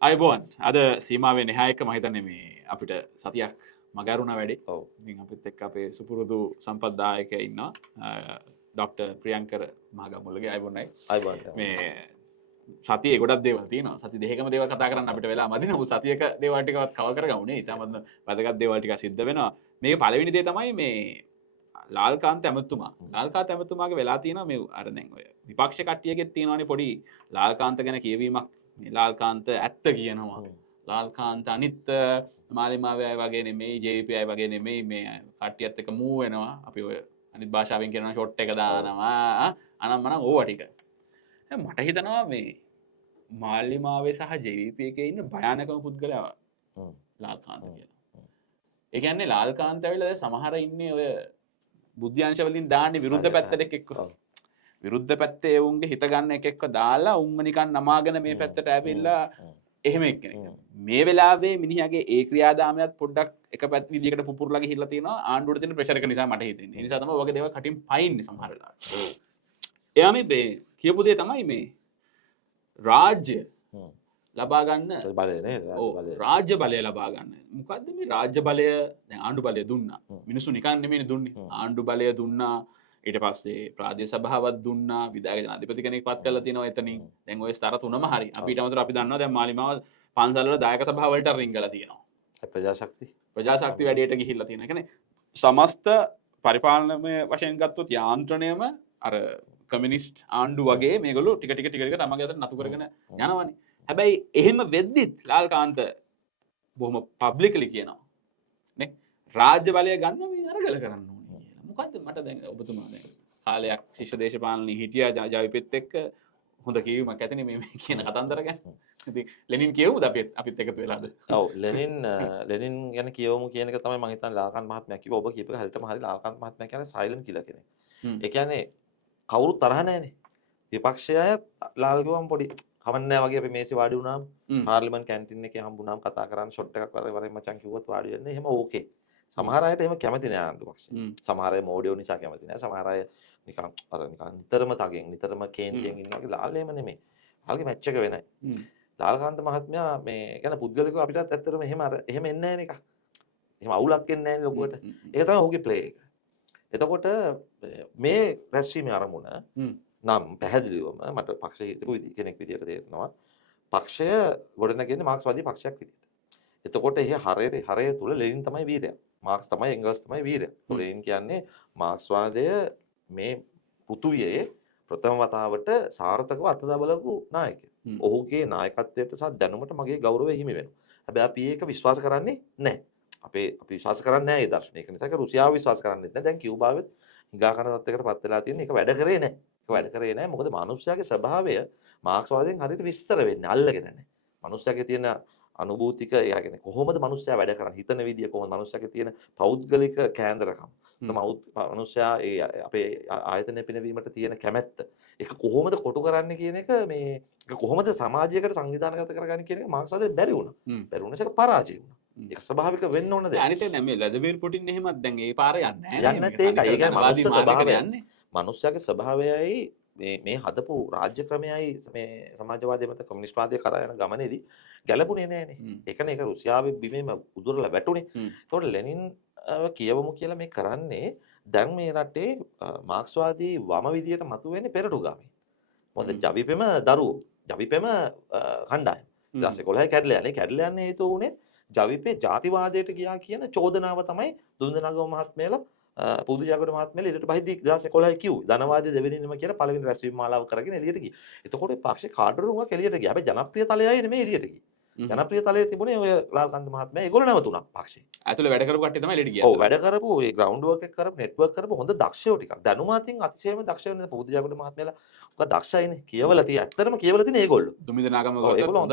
අයිබෝන් අද සීමාවේ නිහායක මහිතන්නේ මේ අපිට සතියක් මගරුණ වැඩි ඔව් අපිත් එක් අපේ සුපුරුදු සම්පද්දායක ඉන්න ඩොක්ට ප්‍රියංකර මහගමුල්ලගේ අයිබොන්නයි අයිබෝන් මේ සතිය ගොඩක් දේවතින සති දෙකම දේව කතා කරන්න අපිට වෙලා මදින සතියක දේවටිකවත් කවකර ගවුණේ ඉතාමත් වැදගත් දේවල්ටික සිද්ධ වෙනවා මේ පලවිනි දේ තමයි මේ ලාල්කාන්ත ඇමතුමා ලාල්කාත ඇමතුමාගේ වෙලා තියෙන මේ අරදැන් ඔය විපක්ෂ කට්ටියගෙත් තියෙනවානේ පොඩි ලාල්කාන්ත ගැන කියවීමක් ලාල්කාන්ත ඇත්ත කියනවා ලාල්කාන්ත අනිත් මාලිමාවය වගේ නෙමේ ජේපයි වගේ නෙමෙයි මේ කට්ටියත් එක මූ වෙනවා අපි ඔය අනිත් භාෂාවෙන් කරන ෂොට් එක දානවා අනම්මන ඕව ටික මට හිතනවා මේ මාල්ලිමාවේ සහ ජවිප එක ඉන්න භයානකම පුද්ගලව ලාල්කාන්ත කියලා ඒකන්නේ ලාල්කාන්ත ඇවිලද සමහර ඉන්නේ ඔය බුද්ධ්‍යංශවලින් දාන්නේ විරුද්ධ පැත්තට එක්ක විරුද්ධ පැත්තේ උන්ගේ හිත ගන්න එකෙක්ව දාලා උන්ව නිකන් නමාගෙන මේ පැත්තට ඇවිල්ලා එහෙම එක්කෙනෙක් මේ වෙලාවේ මිනිහගේ ඒ ක්‍රියාදාමයත් පොඩ්ඩක් එක පැත්ත විදිහකට පුපුරලා ගිහිල්ලා තියෙනවා ආණ්ඩුවට තියෙන ප්‍රෙෂර් එක නිසා මට හිතෙන්නේ. ඒ නිසා තමයි වගේ දේවල් කටින් පයින්නේ සමහර වෙලාවට. එයා මේ කියපු දේ තමයි මේ රාජ්‍ය ලබා ගන්න බලය නේද රාජ්‍ය බලය ලබා ගන්න. මොකද්ද මේ රාජ්‍ය බලය? දැන් ආණ්ඩු බලය දුන්නා. මිනිස්සු නිකන් නෙමෙයි දුන්නේ. ආණ්ඩු බලය දුන්නා. ඊට පස්සේ ප්‍රාදේශ සභාවක් දුන්නා. විධායක ජනාධිපති කෙනෙක් පත් කරලා තිනවා එතනින්. දැන් ওই ස්තර තුනම හරි. අපිට අමතරව අපි දන්නවා දැන් මාලිමාව පන්සල් වල දායක සභාව වලට රින්ගලා තියෙනවා. ප්‍රජාශක්ති වැඩේට ගිහිල්ලා තියෙනවා. ඒ කියන්නේ සමස්ත පරිපාලනමය වශයෙන් ගත්තොත් යාන්ත්‍රණයම අර කමියුනිස්ට් ආණ්ඩු වගේ මේගොල්ලෝ ටික ටික තමගේ අතට නතු කරගෙන යනවනේ. හැබැයි එහෙම වෙද්දිත් ලාල්කාන්ත බොහොම පබ්ලිකලි කියනවා නේ රාජ්‍ය බලය ගන්න මේ අරගල කරන්න ඕනේ කියලා. මොකද්ද මට දැන් ඔබතුමා දැන් කාලයක් ශිෂ්‍ය දේශපාලනේ හිටියා ජවිපෙත් එක්ක හොඳ කියවීමක් ඇතිනේ මේ කියන කතන්දර ගැන. ඉතින් ලෙනින් කියවමුද අපිත් එකතු වෙලාද? ඔව් ලෙනින් ගැන කියවමු කියන එක තමයි මම හිතන්නේ ලාල්කාන්ත මහත්මයා කිව්ව. ඔබ කියපේක හරියටම හරි. ලාල්කාන්ත මහත්මයා කියන්නේ සයිලන්ට් කිලර් කෙනෙක්. ඒ කියන්නේ කවුරුත් තරහ නැහැනේ. විපක්ෂය අය ලාල් ගුවම් පොඩි කවන්නේ වගේ අපි මේසෙ වාඩි වුණාම පාර්ලිමේන්තු කැන්ටින් එකේ හම්බුනාම කතා කරන් ෂොට් එකක් වරේ මචං කිව්වත් වාඩි වෙන්නේ. එහෙම ඕකේ. සමහර අයට එහෙම කැමති නෑ ආණ්ඩු පක්ෂය. සමහර අය මෝඩයෝ නිසා කැමති නෑ. සමහර අය නිකන් නිතරම තගෙන් නිතරම කේන්තියෙන් ඉන්නවා. ලාල් එහෙම නෙමෙයි. ලාල්ගේ මැච් එක වෙනයි. ලාල්කාන්ත මහත්මයා මේ කියන්නේ පුද්ගලිකව අපිටත් ඇත්තටම එහෙම එන්නේ නෑනේ එකක්. එහෙම අවුලක් එන්නේ නෑනේ ලොකුවට. ඒක තමයි ඔහුගේ ප්ලේ එක. එතකොට මේ රැස්වීමේ අරමුණ නම් පැහැදිලිවම මට පක්ෂයේ හිටපු කෙනෙක් විදියට තේරෙනවා. පක්ෂය ගොඩනගන්නේ මාක්ස්වාදී පක්ෂයක් විදියට. එතකොට එහේ හරය තුල ලෙනින් තමයි වීරයා. මාක්ස් තමයි එංගල්ස් තමයි වීරයා. ලෙනින් කියන්නේ මාක්ස්වාදය මේ පෘථුවියේ ප්‍රථම වතාවට සාර්ථකව අත්දබලපු නායකයෙක්. ඔහුගේ නායකත්වයට සහ දැනුමට මගේ ගෞරවය හිමි වෙනවා. හැබැයි අපි ඒක විශ්වාස කරන්නේ නැහැ. අපි විශ්වාස කරන්නේ නැහැ ඒ දර්ශනය. ඒක නිසා රුසියාව විශ්වාස කරන්නේ නැහැ. දැන් කියුබාවෙත් හිඟා කරන තත්යකට පත් වෙලා තියෙන එක වැඩ කරේ නැහැ. ඒක වැඩ කරේ නැහැ. මොකද මිනිස්යාගේ ස්වභාවය මාක්ස්වාදයෙන් හරියට විස්තර වෙන්නේ අල්ලගෙන නැහැ. මිනිස්යාගේ තියෙන අනුභූතික එයා කියන්නේ කොහොමද මිනිස්යා වැඩ කරන්නේ? හිතන විදිය කොහොමද? මිනිස්යාගේ තියෙන පෞද්ගලික කේන්දරකම්. මිනිස්යා ඒ අපේ ආයතනය පිනවීමට තියෙන කැමැත්ත. ඒක කොහොමද කොටු කරන්නේ කියන එක මේ ඒක කොහොමද සමාජයකට සංවිධානගත කරගන්නේ කියන එක මාක්ස්වාදයෙන් බැරි වුණා. බැරි වුණාට ඒක පරාජය වුණා. ඒක ස්වභාවික වෙන්න ඕන දෙයක්. අනිත් එක මේ ලැදවීර් පුටින් එහෙමත් දැන් ඒ පාර යන්නේ නැහැ. යන්නේ නැත්තේ ඒකයි. ඒ කියන්නේ මනුස්ස ස්වභාවය යන්නේ. මනුස්සයාගේ ස්වභාවයයි මේ හදපු රාජ්‍ය ක්‍රමයයි මේ සමාජවාදය මත කොමියුනිස්ට්වාදය කරා යන ගමනේදී ගැලපුණේ නැහනේ. ඒකනේ ඒක රුසියාවේ බිමේම උදුරලා වැටුනේ. ඒතකොට ලෙනින් කියවමු කියලා මේ කරන්නේ දැන් මේ රටේ මාක්ස්වාදී වම විදියට මතුවෙන්නේ පෙරටුගාමී. මොකද ජවිපෙම දරුවෝ. ජවිපෙම කණ්ඩායම. ඊට පස්සේ 11 කැඩලා යන්නේ. කැඩලා යන්නේ හේතුව උනේ ජවිපේ ජාතිවාදයට ගියා කියන චෝදනාව තමයි දුන්දනගම මහත්මයාලා පුදු ජාගර මහත්මයාලා ඊට පස්සේ 2011 කිව්වේ. ධනවාදී දෙවෙනිම කියලා පළවෙනි රැස්වීම මාලාව කරගෙන එළියට ගියා. එතකොට පක්ෂේ කාඩරුවක් එළියට ගියා. හැබැයි ජනප්‍රිය තලයයි නෙමෙයි එළියට ගියේ. ජනප්‍රිය තලයේ තිබුණේ ඔය ලාල්කාන්ත මහත්මයා ඒගොල්ලෝ නැවතුණා පක්ෂේ. ඇතුළේ වැඩ කරපු කට්ටිය තමයි එළියට ගියා. ඔව් වැඩ කරපු ඒ ග්‍රවුන්ඩ් වර්ක් එක කරපු නෙට්වර්ක් කරපු හොඳ දක්ෂයෝ ටිකක්. දැනුම අතින් අතිශයම දක්ෂ වෙන පුදු ජාගර මහත්මයාලා ඔක දක්ෂයිනේ. කියවලා තියෙන. ඇත්තටම කියවලා තියෙන ඒගොල්ලෝ. දුමින්දනාගම ගොල්ලෝ හොඳ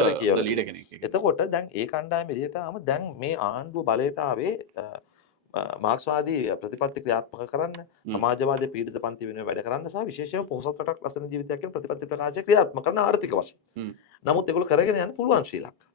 ලීඩර් කෙනෙක්. එතකොට දැන් ඒ කණ්ඩායම එළියට ආවම දැන් මේ ආණ්ඩුව බලයට ආවේ මාක්ස්වාදී ප්‍රතිපත්ති ක්‍රියාත්මක කරන්න සමාජවාදී පීඩිත පන්ති වෙනුවෙන් වැඩ කරන්න සහ විශේෂයෙන්ම පොහොසත් රටක් ලස්සන ජීවිතයක් කියන ප්‍රතිපත්ති ප්‍රකාශය ක්‍රියාත්මක කරන ආර්ථික වශයෙන්. නමුත් ඒගොල්ලෝ කරගෙන යන්න පුළුවන් ශ්‍රී ලංකාව.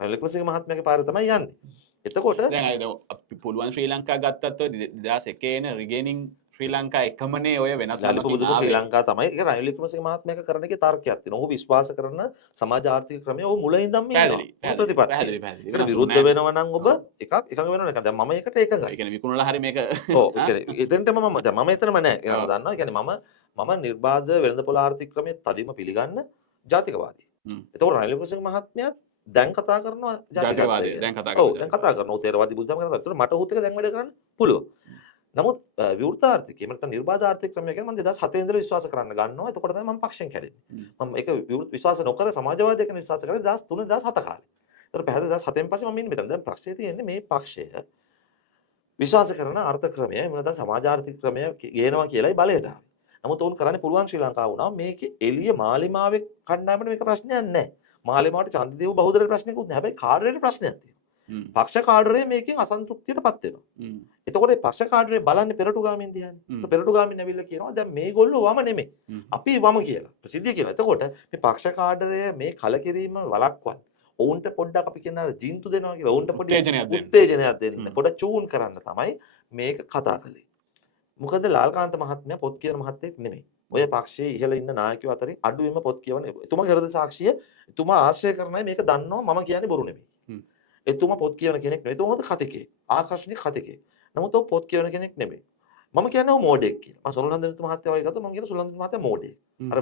ලෙක්‍රසිංහ මහත්මයාගේ පාරේ තමයි යන්නේ. එතකොට දැන් අපි පුළුවන් ශ්‍රී ලංකාව ගත්තත් ඔය 2001 එන රිගේනින් ශ්‍රී ලංකා එකමනේ ඔය වෙනස්කමකින් ලලිත බුදුම ශ්‍රී ආවේ. ලංකා තමයි. ඒක රනිල් වික්‍රමසිංහ මහත්මයාක කරන එකේ තර්කයක් තියෙනවා. ඔහු විශ්වාස කරන සමාජ ආර්ථික ක්‍රමය ඔහු මුල ඉඳන්ම ඉන්නවා. පැහැදිලි ඔහු පැහැදිලි ප්‍රතිපත්තිය. පැහැදිලි ඒකට වෙනස් විරුද්ධ වුණේ වෙනවා නම් ඔබ එකක් එකඟ වෙනවා නේද? දැන් මම ඒකට නැහැ. එකඟයි. ඒ කියන්නේ විකුණලා හරි මේක ඔව් ඒ කියන්නේ එතෙන්ටම මම එතනම නැහැ. ඒක ඔව්. මම දන්නවා. ඒ කියන්නේ මම නිර්බාධ වෙළඳපොළ ආර්ථික ක්‍රමයේ තදින්ම පිළිගන්න ජාතිකවාදී. හ්ම්. එතකොට රනිල් වික්‍රමසිංහ මහත්මයාත් දැන් කතා කරනවා ජාතිකත්වය ජාතිකවාදය ගැන. දැන් කතා ඔව් කරනවා දැන් කතා කරනවා. ඔව් තේරවාදී බුද්ධාගම කතා කරනවා. මට ඔහුත් එක දැන් වැඩ කරන්න පුළුවන්. නමුත් විවෘත ආර්ථිකය එහෙම නැත්නම් නිර්බාධ ආර්ථික ක්‍රමය ගැන මම 2007 ඉඳලා විශ්වාස කරන්න ගන්නවා. එතකොට තමයි මම පක්ෂයෙන් කැඩෙන්නේ. මම ඒක විවෘත විශ්වාස නොකර සමාජවාදය ගැන විශ්වාස කරේ 2003 2007 කාලේ. ඒතර පැහැදිලි 2007න් පස්සේ මම ඉන්නේ මෙතන. දැන් ප්‍රශ්නේ තියෙන්නේ මේ පක්ෂය විශ්වාස කරන අර්ථ ක්‍රමය එහෙම නැත්නම් සමාජ ආර්ථික ක්‍රමය ගේනවා කියලායි බලයට ආවේ. නමුත් උන් කරන්නේ පුළුවන් ශ්‍රී ලංකාව වුණා මේකේ එළිය මාලිමාවේ කණ්ඩායමට මේක ප්‍රශ්නයක් නැහැ. මාලිමාවට ඡන්දදීව බහුදරේ ප්‍රශ්නයක්වත් නැහැ. හැබැයි කාඩරේට ප්‍රශ්නයක් තියෙනවා. පක්ෂ කාඩරේ මේකෙන් අසන්තෘප්තියටපත් වෙනවා. එතකොට මේ පක්ෂ කාඩරේ බලන්නේ පෙරටුගාමින් දිහානේ. පෙරටුගාමින් ඇවිල්ලා කියනවා දැන් මේගොල්ලෝ වම නෙමෙයි. අපි වම කියලා. ප්‍රසිද්ධිය කියලා. එතකොට මේ පක්ෂ කාඩරය මේ කලකිරීම වළක්වන්න. ඔවුන්ට පොඩ්ඩක් අපි කියන ජීන්තු දෙනවා කියලා. ඔවුන්ට පොඩි උත්තේජනයක් දෙන්න. පොඩ චූන් කරන්න තමයි මේක කතා කළේ. මොකද ලාල්කාන්ත මහත්මයා පොත් කියන මහත්තයෙක් නෙමෙයි. ඔය පක්ෂයේ ඉහළ ඉන්න නායකයෝ අතරින් අඩුවෙන්ම පොත් කියවන එතුමාගේ හෘද සාක්ෂිය එතුමා ආශ්‍රය කරන අය මේක දන්නවා මම කියන්නේ බොරු නෙමෙයි. එතුමා පොත් කියවන කෙනෙක් නෙවෙයි. එතුමා හොඳ කතිකේ. ආකර්ෂණීය කතිකේ. නමුත් ඔහු පොත් කියවන කෙනෙක් නෙමෙයි. මම කියන්නේ ඔහු මෝඩෙක් කියලා. මම සොල්ලන්දන මහත්තයා වගේ ගත්තොත් මම කියන සොල්ලන්දන මහත්තයා මෝඩෙක්. අර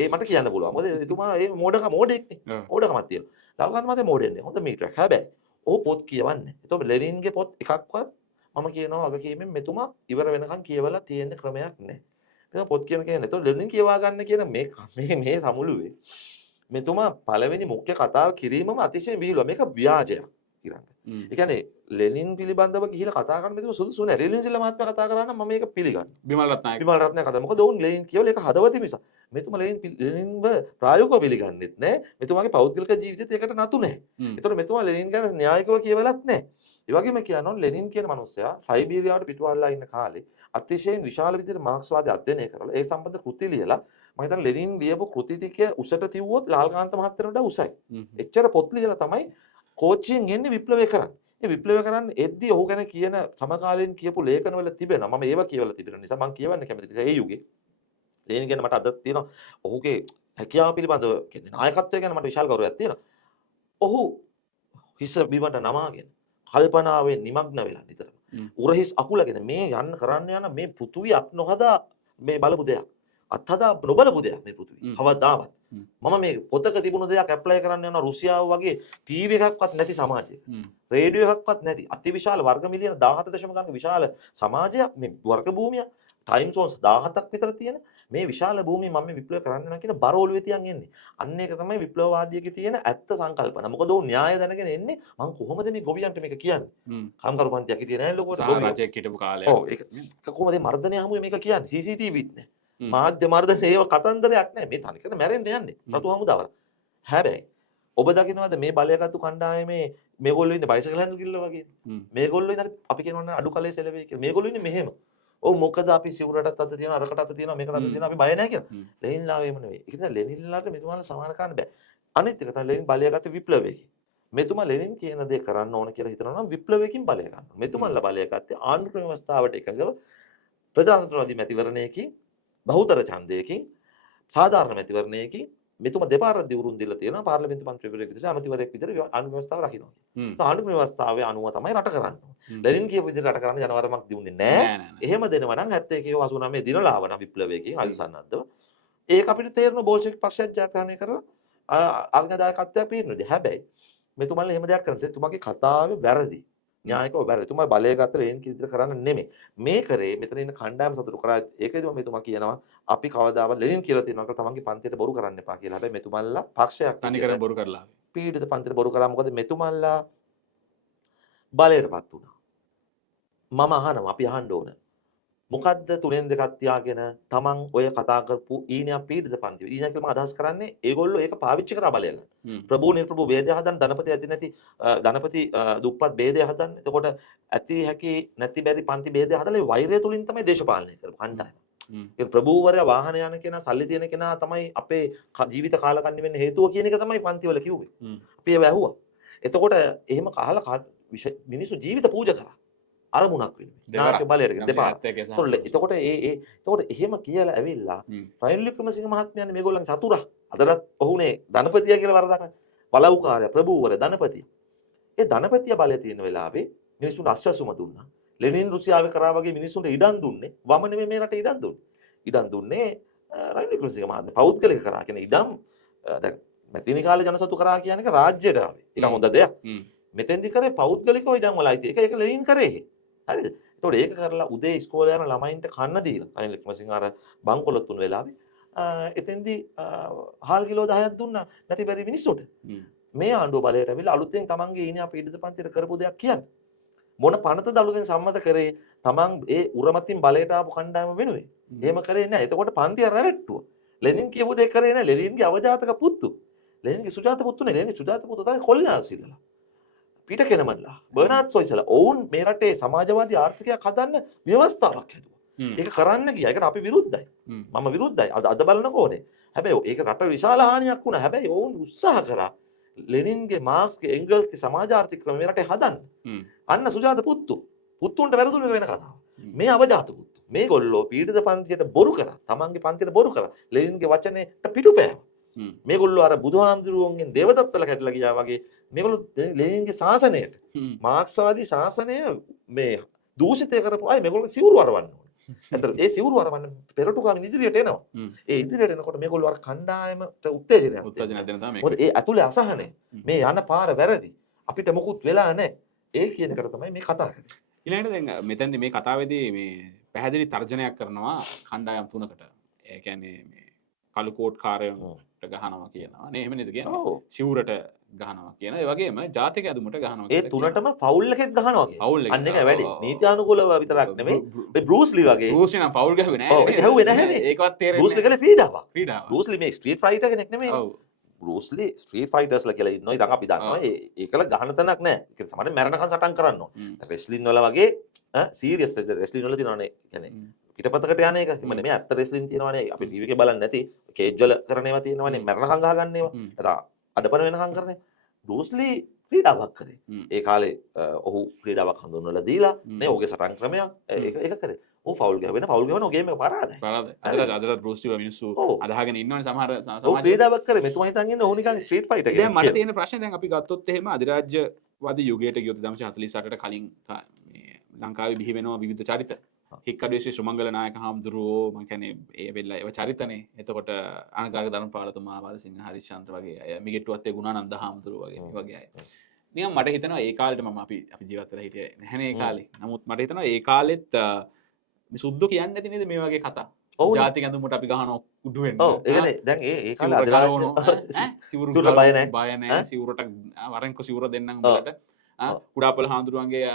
ඒ මට කියන්න පුළුවන්. මොකද එතුමා ඒ මෝඩෙක් නේ. මෝඩකමක් තියෙනවා. ලාල්කාන්ත මහත්තයා මෝඩෙක් නේ. හොඳ මීටරයක්. හැබැයි ඔහු පොත් කියවන්නේ. එතකොට ලෙනින්ගේ පොත් එකක්වත් මම කියනවා වගකීමෙන් මෙතුමා ඉවර වෙනකන් කියවලා තියෙන ක්‍රමයක් නැහැ. එතකොට පොත් කියන කෙනා. එතකොට ලෙනින් කියවා ගන්න කියන මේ සමුළුවේ මෙතුමා පළවෙනි මුඛ්‍ය කතාව කිරීමම අතිශය විහිළුවක්. මේක ව්‍යාජයක්. ඉරංග. ඒ කියන්නේ ලෙනින් පිළිබඳව ගිහිලා කතා කරන්න මෙතන සුදුසු නෑ. ලෙනින් සිල්ලා මහත්මයා කතා කරා නම් මම මේක පිළිගන්නවා. බිමල් රත්නායක. බිමල් රත්නායක කතා. මොකද ඔවුන් ලෙනින් කියවල ඒක හදවතින් මිස. මෙතුමා ලෙනින්ව ප්‍රායෝගිකව පිළිගන්නෙත් නෑ. මෙතුමාගේ පෞද්ගලික ජීවිතේත් ඒකට නතු නෑ. ඒතකොට මෙතුමා ලෙනින් ගැන න්‍යායිකව කියවලත් නෑ. ඒ වගේම කියනවා ලෙනින් කියන මනුස්සයා සයිබීරියාවට පිටුවල්ලා ඉන්න කාලේ අතිශයින් විශාල විදිහට මාක්ස්වාදී අධ්‍යයනය කරලා ඒ සම්බන්ධ කෘති ලියලා මම හිතන්නේ ලෙනින් ලියපු කෘති ටික උසට තිව්වොත් ලාල්කාන්ත මහත්තයාට වඩා උසයි. එච්චර පොත් ලියලා තමයි කෝච්චියෙන් එන්නේ විප්ලවය කරන්න. ඒ විප්ලවය කරන්න එද්දී ඔහු ගැන කියන සමකාලීන කියපු ලේඛනවල තිබෙනවා. මම ඒවා කියවලා තිබෙන නිසා මම කියවන්න කැමතියි. ඒ යුගයේ ලේනින් ගැන මට අදත් තියෙනවා. ඔහුගේ හැකියාව පිළිබඳව කියන්නේ නායකත්වය ගැන මට විශාල ගෞරවයක් තියෙනවා. ඔහු හිස බිමට නමාගෙන කල්පනාවෙන් නිමග්න වෙලා නිතරම. උරහිස් අකුලගෙන මේ යන්න කරන්න යන මේ පෘථුවිය අත් නොහදා මේ බලපු දෙයක්. අත්හදා නොබලපු දෙයක් මේ පෘථුවිය. කවදාවත්. මම මේ පොතක තිබුණු දෙයක් ඇප්ලයි කරන්න යනවා රුසියාව වගේ ටීවී එකක්වත් නැති සමාජයක. රේඩියෝ එකක්වත් නැති අතිවිශාල වර්ග මිලියන 17 ගණක විශාල සමාජයක් මේ වර්ග භූමිය ටයිම් සෝන්ස් 17ක් විතර තියෙන මේ විශාල භූමිය මම මේ විප්ලව කරන්න යනවා කියන බර ඔළුවේ තියන් එන්නේ. අන්න ඒක තමයි විප්ලවවාදියෙක්ගේ තියෙන ඇත්ත සංකල්පන. මොකද ਉਹ න්‍යාය දැනගෙන එන්නේ මං කොහොමද මේ ගොවියන්ට මේක කියන්නේ. කම්කරු පන්තියක් හිටියේ නැහැ ලොකුවට ගොවියෝ. රජෙක් හිටපු කාලයක්. ඔව් ඒක කොහොමද මර්ධනය හමුවේ මේක කියන්නේ CCTVත් නැහැ. මාධ්‍ය මර්ධනය ඒව කතන්දරයක් නැහැ. මේ තනිකර මැරෙන්න යන්නේ. රතු හමුදාවල. හැබැයි ඔබ දකින්නවද මේ බලයගත්තු කණ්ඩායමේ මේගොල්ලෝ ඉන්නේ බයිසිකල් හැන්ඩල් කිල්ල වගේ. මේගොල්ලෝ ඉන්නේ අපි කියනවා අඩු කලේ සෙලවේ කියලා. මේගොල්ලෝ ඉන්නේ මෙහෙම. ඔව් මොකද අපි සිවුරටත් අත තියෙනවා අරකට අත තියෙනවා මේකට අත තියෙනවා අපි බය නැහැ කියලා. ලෙනින්ලාවේම නෙවෙයි. ඒක නිසා ලෙනින්ලාට මෙතුමාලා සමාන කරන්න බෑ. අනිත් එක තමයි ලෙනින් බලයගත්ත විප්ලවයකින්. මෙතුමා ලෙනින් කියන දේ කරන්න ඕන කියලා හිතනවා නම් විප්ලවයකින් බලය ගන්නවා. මෙතුමාලා බලය ගත්තේ ආණ්ඩු ක්‍රම ව්‍යවස්ථාවට එකඟව ප්‍රජාතන්ත්‍රවාදී මැතිවරණයකින් බහුතර ඡන්දයකින් සාධාරණ මැතිවරණයකින් මෙතුමා දෙපාරක් දිවුරුම් දීලා තියෙනවා පාර්ලිමේන්තු මන්ත්‍රීවරයෙක් විදිහට අමතිවරයෙක් විදිහට ආණ්ඩු ව්‍යවස්ථාව රකින්නවා. ආණ්ඩු ව්‍යවස්ථාවේ අනුව තමයි රට කරන්නේ. ලෙනින් කියපු විදිහට රට කරන්න ජනවරමක් දිනුනේ නැහැ. එහෙම දෙනවා නම් 71 89 දිනලා ආවන විප්ලවයකින් අවිසන්නද්දව. ඒක අපිට තේරෙන බෝල්ෂෙවික් පක්ෂයක් ජයග්‍රහණය කරලා ආඥාදායකත්වයක් පිරිනුනේ. හැබැයි මෙතුමාලා එහෙම දෙයක් කරන්නේ තුමාගේ කතාවේ වැරදි. න්‍යායිකව වැරදි. තුමා බලය ගත්ත ලෙනින් කිදිර කරන්න නෙමෙයි. මේ කරේ මෙතන ඉන්න කණ්ඩායම සතුටු කරා. ඒකේදී මෙතුමා කියනවා අපි කවදාවත් ලෙනින් කියලා තියෙනවා කියලා තමන්ගේ පන්තියට බොරු කරන්න එපා කියලා. හැබැයි මෙතුමාලා පක්ෂයක් තනිකරම බොරු කරලා. පීඩිත පන්තියට බොරු කරා. මොකද මෙතුමාලා බලයටපත් වුණා. මම අහනවා අපි අහන්න ඕන. මොකද්ද තුනෙන් දෙකක් තියාගෙන තමන් ඔය කතා කරපු ඊනියා පීඩිත පන්තිය. ඊනියා කියලා මම අදහස් කරන්නේ ඒගොල්ලෝ ඒක පාවිච්චි කරා බලය ගන්න. ප්‍රභූ නිර්ප්‍රභූ ભેදය හදන්න ධනපති ඇති නැති ධනපති දුප්පත් ભેදය හදන්න. එතකොට ඇති හැකි නැති බැරි පන්ති ભેදය හදලා වෛරය තුලින් තමයි දේශපාලනය කරපු කණ්ඩායම. ඒ ප්‍රභූවරයා වාහන යන කෙනා සල්ලි තියෙන කෙනා තමයි අපේ ජීවිත කාලකන්ණි වෙන්න හේතුව කියන එක තමයි පන්තිවල කිව්වේ. අපි ඒව ඇහුවා. එතකොට එහෙම කහලා මිනිස්සු ජීවිත පූජා කරා. අරමුණක් වෙන්නේ. නායක බලයට දෙපාරක්. එතකොට එතකොට එහෙම කියලා ඇවිල්ලා රනිල් වික්‍රමසිංහ මහත්මයානේ මේගොල්ලන්ගේ සතුරා. අදටත් ඔහුනේ ධනපතියා කියලා වරදකන්නේ. බලවුකාරය ප්‍රභූවර ධනපතිය. ඒ ධනපතිය බලය තියෙන වෙලාවේ මිනිසුන්ට අස්වැසුම දුන්නා. ලෙනින් රුසියාවේ කරා වගේ මිනිසුන්ට ඉඩම් දුන්නේ. වම නෙමෙයි මේ රටේ ඉඩම් දුන්නේ. ඉඩම් දුන්නේ රනිල් වික්‍රමසිංහ මහත්මයා පෞද්ගලික කරා කියන ඉඩම් දැන් මැතිනි කාලේ ජනසතු කරා කියන එක රාජ්‍යයට ආවේ. ඒක හොඳ දෙයක්. මෙතෙන්දි කරේ පෞද්ගලිකව ඉඩම් වල අයිති. ඒක ලෙනින් කරේ. හරිද? ඒතකොට ඒක කරලා උදේ ඉස්කෝලේ යන ළමයින්ට කන්න දීලා රනිල් වික්‍රමසිංහ අර බංකොලොත් තුන වෙලාවේ එතෙන්දි හාල් කිලෝ 10ක් දුන්නා නැති බැරි මිනිස්සුන්ට. මේ ආණ්ඩුව බලයට ඇවිල්ලා අලුතෙන් තමන්ගේ ඊනියා පීඩිත පන්තියට කරපු දෙයක් කියන්නේ. මොන පනතද අලුතෙන් සම්මත කරේ තමන් ඒ උරමතින් බලයට ආපු කණ්ඩායම වෙනුවෙන්. එහෙම කරේ නැහැ. එතකොට පන්තිය රැවට්ටුවා. ලෙනින් කියපු දේ කරේ නැහැ. ලෙනින්ගේ අවජාතක පුතු. ලෙනින්ගේ සුජාත පුතුනේ. ලෙනින්ගේ සුජාත පුතු තමයි කොල්ලාසිල්ලා. පීටර් කෙනමන්ලා. බර්නාඩ් සොයිසලා. ඔවුන් මේ රටේ සමාජවාදී ආර්ථිකයක් හදන්න ව්‍යවස්ථාවක් හැදුවා. ඒක කරන්න ගියා. ඒකට අපි විරුද්ධයි. මම විරුද්ධයි. අද බලනකොනේ. හැබැයි ඒක රට විශාල හානියක් වුණා. හැබැයි ඔවුන් උත්සාහ කරා ලෙනින්ගේ මාක්ස්ගේ එංගල්ස්ගේ සමාජ ආර්ථික ක්‍රම මේ රටේ හදන්න. අන්න සුජාත පුත්තුන්ට වැරදුන වෙන කතාව. මේ අවජාත පුත්තු. මේගොල්ලෝ පීඩිත පන්තියට බොරු කරා. තමන්ගේ පන්තියට බොරු කරා. ලෙනින්ගේ වචනේට පිටුපෑවා. මේගොල්ලෝ අර බුදුහාමුදුරුවන්ගෙන් දේවදත්තල කැඩලා ගියා වගේ මේගොල්ලෝ ලෙනින්ගේ ශාසනයට මාක්ස්වාදී ශාසනය මේ දූෂිතය කරපු අය මේගොල්ලෝ සිවුරු අරවන්න ඕනේ. ඇත්තට ඒ සිවුරු අරවන්න පෙරටුකාමින් ඉදිරියට එනවා. ඒ ඉදිරියට එනකොට මේගොල්ලෝ අර කණ්ඩායමට උත්තේජනයක් දෙන තමයි. මොකද ඒ ඇතුලේ අසහනය මේ යන පාර වැරදි. අපිට මොකුත් වෙලා නැහැ. ඒ කියන එකට තමයි මේ කතා කරන්නේ. ඊළඟට දැන් මෙතෙන්දි මේ කතාවේදී මේ පැහැදිලි තර්ජනයක් කරනවා කණ්ඩායම් තුනකට. ඒ කියන්නේ මේ කළු කෝට් කාරයන්ට ගහනවා කියනවා. නේ එහෙම නේද කියන්නේ? සිවුරට ගහනවා කියන. ඒ වගේම ජාතික ඇඳුමට ගහනවා ඒ තුනටම ෆවුල් එකෙත් ගහනවා කියන්නේ. ෆවුල් එක. අන්න එක වැඩි. නීත්‍යානුකූලව විතරක් නෙමෙයි. මේ බෲස් ලී වගේ. බෲස් ලී නම් ෆවුල් ගහුවේ නැහැ. ඔව් ඒක හැව්වේ නැහැනේ. ඒකවත් තේරෙන්නේ බෲස් ලී කලේ ක්‍රීඩාවක්. ක්‍රීඩාවක්. බෲස් ලී මේ ස්ට්‍රීට් ෆයිටර් කෙනෙක් නෙමෙයි. ඔව්. බෲස් ලී ස්ට්‍රීට් ෆයිටර්ස්ලා කියලා ඉන්නවා. ඉතින් අපි දන්නවා ඒකල ගහන තැනක් නැහැ. ඒක සමහරවිට මැරණකම් සටන් කරන්න ඕන. රෙස්ලින් වල වගේ සීරියස් රෙස්ලින් වල තියෙනවානේ. කියන්නේ පිටපතකට යන එක. එහෙම නෙමෙයි ඇත්ත රෙස්ලින් තියෙනවානේ. අපි ටීවී එකේ බලන්නේ නැති කේජ් වල කරන ඒවා තියෙනවානේ. මැරණකම් ගහගන්න ඒවා. නැත්නම් අඩපණ වෙනකම් කරන්නේ. බෲස් ලී ක්‍රීඩාවක් කරේ. ඒ කාලේ ඔහු ක්‍රීඩාවක් හඳුන්වලා දීලා නේ ඔහුගේ සටන් ක්‍රමයක් ඒක කරේ. ඔහු ෆවුල් ගහවෙන ඔහු ගේම් එක පරාදයි. පරාදයි. අදට බෲස් ලී මිනිස්සු අදහගෙන ඉන්නවනේ සමහර සමාජ. ඔහු ක්‍රීඩාවක් කරේ. මෙතුමා හිතන් ඉන්නේ ඔහු නිකන් ස්ට්‍රීට් ෆයිටර් කෙනෙක්. දැන් මට තියෙන ප්‍රශ්නේ දැන් අපි ගත්තොත් එහෙම අධිරාජ්‍යවාදී යුගයට ගියොත් 1948ට කලින් මේ ලංකාවේ බිහි වෙනවා විවිධ චරිත. හික්කඩුවේ ශ්‍රී සුමංගල නායක හාමුදුරුවෝ මම කියන්නේ ඒ වෙල්ල ඒව චරිතනේ. එතකොට අනගාරික ධර්මපාලතුමා වලසිංහ හරිශ්චන්ද්‍ර වගේ අය මිගෙට්ටුවත්තේ ගුණානන්ද හාමුදුරුවෝ වගේ අය. නිකන් මට හිතෙනවා ඒ කාලෙට මම අපි ජීවත් වෙලා හිටියේ නැහැනේ ඒ කාලේ. නමුත් මට හිතෙනවා ඒ කාලෙත් මේ සුද්ධෝ කියන්නේ නැති නේද මේ වගේ කතා. ජාතික ඇඳුමට අපි ගහනවා කුඩු වෙන්න. ඔව් ඒ කියන්නේ දැන් ඒ කාලේ අධිරාජ්‍ය සිවුරට බය නැහැ. සිවුරට වරෙන්කො සිවුර දෙන්නම් උඹලට. කුඩාපොළ හාමුදුරුවන්ගේ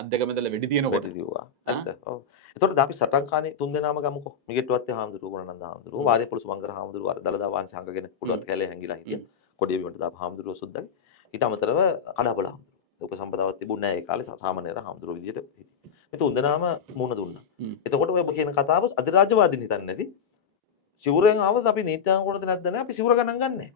අද්දක මැදලා වෙඩි තියෙනකොට කිව්වා. ඇත්ත. ඔව්. එතකොට අපි සටන්කානේ තුන් දෙනාම ගමුකෝ. මිගෙට්ටුවත්තේ හාමුදුරුවෝ ගුණානන්ද හාමුදුරුවෝ වාරියපොළ සුමංගල හාමුදුරුවෝ අර දලදා වංශ අංගගෙන කුඩුවත් කැලේ හැංගිලා හිටියා. කොඩිය බිමට දාපු හාමුදුරුවෝ සුද්දගේ. ඊට අමතරව කඩාපොළ හාමුදුරුවෝ. උපසම්පදාවක් තිබුණ නැහැ ඒ කාලේ සාමාන්‍යර හාමුදුරුවෝ විදියට හිටියා. මේ තුන් දෙනාම මුණ දුන්නා. එතකොට ඔය ඔබ කියන කතාව අධිරාජ්‍යවාදීන් හිතන්නේ නැති. සිවුරෙන් ආවද අපි නීත්‍යානුකූලද නැද්ද නැහැ. අපි සිවුර ගණන් ගන්නෑ.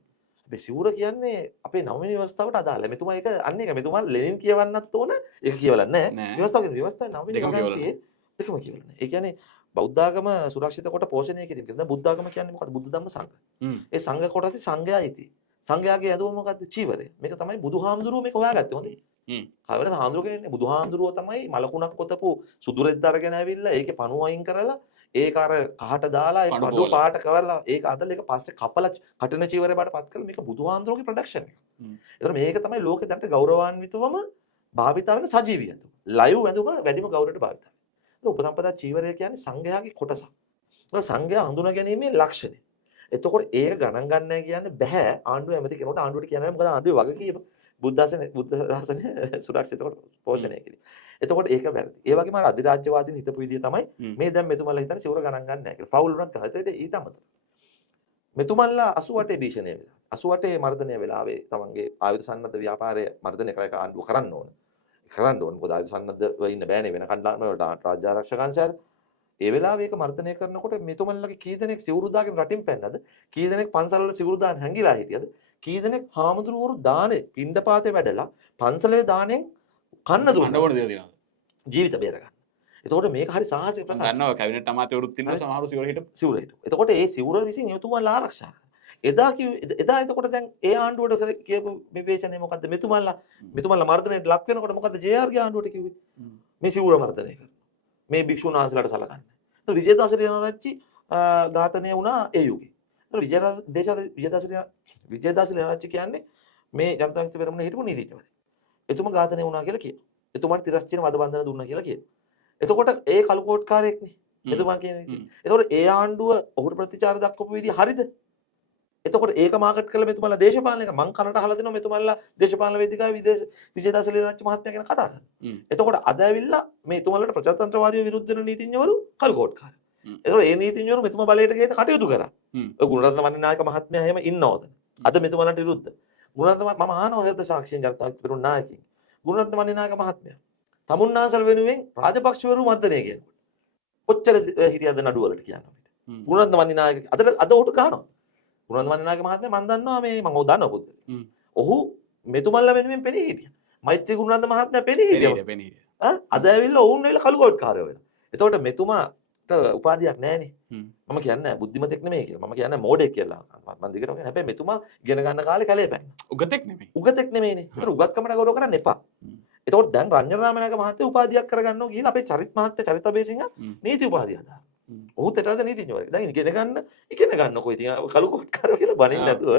අපි සිවුර කියන්නේ අපේ නවවෙනි ව්‍යවස්ථාවට අදාළයි. මෙතුමා ඒක අන්න ඒක මෙතුමා ලෙනින් කියවන්නත් ඕන. ඒක කියවලා නැහැ. ව්‍යවස්ථාව කියන්නේ ව්‍යවස්ථාවේ නවවෙනි වගන්තියේ දෙකම කියවලා නැහැ. ඒ කියන්නේ බෞද්ධාගම සුරක්ෂිත කොට පෝෂණය කිරීම. දැන් බුද්ධාගම කියන්නේ මොකද්ද? බුද්ධ ධම්ම සංඝ. ඒ සංඝ කොටසේ සංඝයා ඉති. සංඝයාගේ ඇදුම මොකද්ද? චීවරය. මේක තමයි බුදුහාමුදුරුවෝ මේක හොයාගත්තේ හොඳේ. කවදාද හාමුදුරුවෝ කියන්නේ බුදුහාමුදුරුවෝ තමයි මලකුණක් කොතපු සුදු රෙද්ද අරගෙන ඇවිල්ලා ඒකේ පණුව අයින් කරලා ඒක අර කහට දාලා ඒ පඩු පාට කරලා ඒක අදලා ඒක පස්සේ කපලා කටින චීවරය බාටපත් කළා මේක බුදුහාමුදුරුවෝගේ ප්‍රොඩක්ෂන් එක. ඒතර මේක තමයි ලෝකෙ දැනට ගෞරවාන්විතවම භාවිතා වෙන සජීවී ඇඳුම. ලයිව් ඇඳුම වැඩිම ගෞරවයට භාවිතා වෙනවා. උපසම්පදා චීවරය කියන්නේ සංඝයාගේ කොටසක්. ඒක සංඝයා හඳුනා ගැනීමේ ලක්ෂණය. එතකොට ඒක ගණන් ගන්නෑ කියන්නේ බෑ ආණ්ඩුව ඇමති කෙනෙකුට ආණ්ඩුවට කියන්නේ මොකද ආණ්ඩුවේ වගකීම බුද්ධ ශාසනය සුරක්ෂිත කොට පෝෂණය කිරීම. එතකොට ඒක වැරදි. ඒ වගේම අර අධිරාජ්‍යවාදීන් හිතපු විදිය තමයි මේ දැන් මෙතුමල්ලා හිතන්නේ සිවුර ගණන් ගන්න නැහැ කියලා. ෆවුල් වුණත් ගහලා. ඒත් ඊට අමතරව මෙතුමල්ලා 88 භීෂණය වෙලා 88 මර්ධනය වෙලාවේ තමන්ගේ ආයුධ සන්නද්ධ ව්‍යාපාරය මර්ධනය කරලා ඒක ආණ්ඩුව කරන්න ඕන. කරන්න ඕන. මොකද ආයුධ සන්නද්ධව ඉන්න බෑනේ වෙන කණ්ඩායම් වලට රාජ්‍ය ආරක්ෂක අංශය. ඒ වෙලාවේ ඒක මර්ධනය කරනකොට මෙතුමන්ලගේ කී දෙනෙක් සිවුරු දාගෙන රටින් පැන්නද? කී දෙනෙක් පන්සල් වල සිවුරු දාන් හැංගිලා හිටියද? කී දෙනෙක් හාමුදුරුවරු දානේ පිණ්ඩපාතේ වැඩලා පන්සලේ දාණයෙන් කන්න දුන්නා. ජීවිත බේර ගන්න. එතකොට මේක හරි සාහසික මම ප්‍රකාශයක්. දන්නවා කැබිනට් අමාත්‍යවරුත් ඉන්නවා හරි. සමහරව සිවුර හිටපු. සිවුර හිටපු. එතකොට ඒ සිවුර විසින් එතුමන්ලා ආරක්ෂා කරනවා. එදා එදා එතකොට දැන් ඒ ආණ්ඩුවට කියපු විවේචනය මොකද්ද? මෙතුමන්ලා මර්ධනයට ලක් වෙනකොට මොකද්ද JR ගේ ආණ්ඩුවට කිව්වේ? මේ සිවුර මර්ධනය කරනවා. මේ භික්ෂුන් වහන්සේලාට සලකන්නේ. ඒතකොට විජේදාස රියනාරච්චි ඝාතනය වුණා ඒ යුගයේ. ඒතකොට විජේදාස රියනාරච්චි කියන්නේ මේ ජනතා විමුක්ති පෙරමුණේ හිටපු නීතිඥවරයෙක්. එතුමා ඝාතනය වුණා කියලා කියනවා. එතුමාට තිරස්චින වද බන්ධන දුන්නා කියලා කියනවා. එතකොට ඒ කළුකෝට්කාරයෙක්නේ. එතුමා කියන්නේ. එතකොට ඒ ආණ්ඩුව ඔහුට ප්‍රතිචාර දක්වපු විදිහ හරිද? එතකොට ඒක මාකට් කරලා මෙතුමාලා දේශපාලනයක මං කනට අහලා දෙනවා මෙතුමාලා දේශපාලන වේදිකාවේ විජේදාස ලියනාච්චි මහත්මයා ගැන කතා කරනවා. එතකොට අද ඇවිල්ලා මේ එතුමාලට ප්‍රජාතන්ත්‍රවාදීව විරුද්ධ වෙන නීතිඥවරු කළුකෝට්කාරයෝ. එතකොට ඒ නීතිඥවරු මෙතුමා බලයට ගේන්න කටයුතු කරා. ඔය ගුණරත්න වන්නිනායක මහත්මයා එහෙම ඉන්නවද? අද මෙතුමාලට විරුද්ධ. ගුණරත්න මම අහනවා හෘද සාක්ෂියෙන් ජනතා විමුක්ති පෙරමුණ නායකයින්. ගුණරත්න වන්නිනායක මහත්මයා තමුන්නාසල් වෙනුවෙන් රාජපක්ෂවරු මර්ධනය කියනකොට කොච්චර හිටියද නඩුවලට කියන්න අපිට. ගුණරත්න වන්නිනායක අද ඔහුට ගහනවා. ගුණරත්න වන්නිනායක මහත්මයා මම දන්නවා මේ මම ඔහු දන්නවා පුදුම. ඔහු මෙතුමන්ලා වෙනුවෙන් පෙනී හිටියා. මෛත්‍රී ගුණරත්න මහත්මයා පෙනී හිටියා. අද ඇවිල්ලා ඔවුන් වෙලා කළුකෝට්කාරයෝ වෙලා. එතකොට මෙතුමාට උපාධියක් නැහැනේ. මම කියන්නේ බුද්ධිමතෙක් නෙමෙයි කියලා. මම කියන්නේ මෝඩෙක් කියලා. මම දිගටම කියන්නේ. හැබැයි මෙතුමා ඉගෙන ගන්න කාලේ කැලේ පැන්න. උගතෙක් නෙමෙයි. උගතෙක් නෙමෙයිනේ. ඒතර උගත්කමට ගෞරව කරන්න එපා. එතකොට දැන් රංජන රාමනායක මහත්තයා උපාධියක් කරගන්නවා කියලා අපේ චරිත් මහත්තයා චරිත බේසිංහ නීති උපාධිය හදාගන්නවා. ඔහුත් එතනද නීතිඥවරයෙක්. දැන් ඉගෙන ගන්නකො ඉතින් කළුකෝට්කාරයෝ කියලා බනින්න නැතුව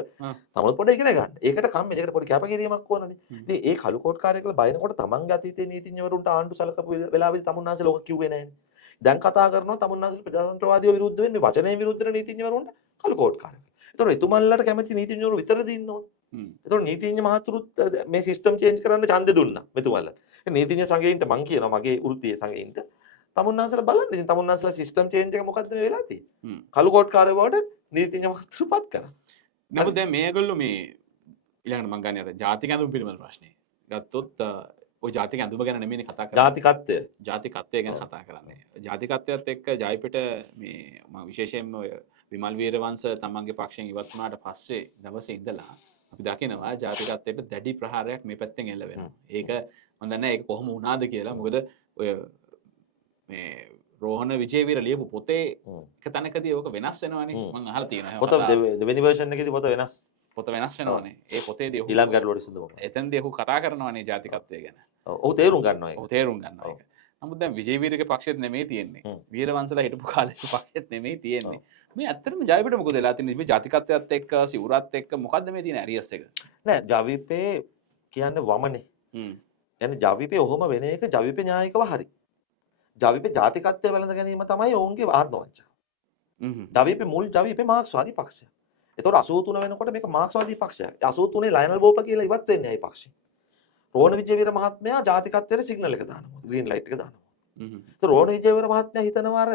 තමනුත් පොඩ්ඩක් ඉගෙන ගන්න. ඒකට කම්මැලි. ඒකට පොඩි කැපකිරීමක් ඕනනේ. ඉතින් ඒ කළුකෝට්කාරයෝ කියලා බයිනකොට තමන්ගේ අතීතයේ නීතිඥවරුන්ට ආණ්ඩු සලකපු වෙලාවෙදි තමුන්නාන්සේ ලෝක කිව්වේ නැහැනේ. දැන් කතා කරනවා තමුන්නාන්සේ ප්‍රජාතන්ත්‍රවාදීව විරුද්ධ වෙන්නේ වචනයෙන් විරුද්ධ වෙන නීතිඥවරුන්ට කළුකෝට්කාරයෝ. ඒතකොට එතුමන්ලට කැමති නීතිඥවරු විතරද ඉන්න ඕනේ. ඒතකොට නීතිඥ මහතුරුත් මේ සිස්ටම් චේන්ජ් කරන්න ඡන්දෙ දුන්නා මෙතුමන්ලට. නීතිඥ සංගයන්ට මං කියනවා මගේ වෘත්තීය සංගයන්ට තමුන්නාන්සලා බලන්න ඉතින් තමුන්නාන්සලා සිස්ටම් චේන්ජ් එක මොකද්ද මේ වෙලා තියෙන්නේ? කළුකෝට්කාරයෝ බවට නීතිඥ මහතුරුපත් කරා. නමුත් දැන් මේගොල්ලෝ මේ ඊළඟට මං ගන්නේ අර ජාතික ඇඳුම් පිළිබඳ ප්‍රශ්නේ. ගත්තොත් ඔය ජාතික ඇඳුම ගැන නෙමෙයිනේ කතා කරන්නේ. ජාතිකත්වය. ජාතිකත්වය ගැන කතා කරන්නේ. ජාතිකත්වයත් එක්ක ජයපිට මේ මම විශේෂයෙන්ම ඔය විමල් වීරවංශ තමන්ගේ පක්ෂයෙන් ඉවත් වුණාට පස්සේ දවසේ ඉඳලා අපි දකිනවා ජාතිකත්වයට දැඩි ප්‍රහාරයක් මේ පැත්තෙන් එල්ල වෙනවා. ඒක මම දන්නේ ඒක කොහොම වුණාද කියලා. මොකද ඔය මේ රෝහණ විජේවීර ලියපු පොතේ එක තැනකදී ඕක වෙනස් වෙනවනේ. මම අහලා තියෙනවා. පොත දෙවෙනි වර්ෂන් එකේදී පොත වෙනස්. පොත වෙනස් වෙනවනේ. ඒ පොතේදී ඔහු ඊළඟ ගැටලුවට සිදුවනවා. එතෙන්දී ඔහු කතා කරනවානේ ජාතිකත්වය ගැන. ඔහු තේරුම් ගන්නවා ඒක. ඔහු තේරුම් ගන්නවා ඒක. නමුත් දැන් විජේවීරගේ පක්ෂෙත් නෙමෙයි තියෙන්නේ. වීරවංශලා හිටපු කාලේ පක්ෂෙත් නෙමෙයි තියෙන්නේ. මේ ඇත්තටම ජයපිට මොකද වෙලා තින්නේ? මේ ජාතිකත්වයත් එක්ක සිවුරත් එක්ක මොකද්ද මේ තියෙන ඇරියස් එක? නෑ ජවිපේ කියන්නේ වමනේ. يعني ජවිපේ ඔහොම වෙන එක ජවිපේ න්‍යායිකව හරි. ජවිපේ ජාතිකත්වය වැළඳ ගැනීම තමයි ඔවුන්ගේ ආත්මවංචාව. ජවිපේ මුල් ජවිපේ මාක්ස්වාදී පක්ෂය. ඒතකොට 83 වෙනකොට මේක මාක්ස්වාදී පක්ෂයක්. 83 ලයනල් බෝප කියලා ඉවත් වෙන්නේ ඇයි පක්ෂේ? රෝහණ විජේවීර මහත්මයා ජාතිකත්වයට සිග්නල් එක දානවා. ග්‍රීන් ලයිට් එක දානවා. ඒතකොට රෝහණ විජේවීර මහත්මයා හිතනවා අර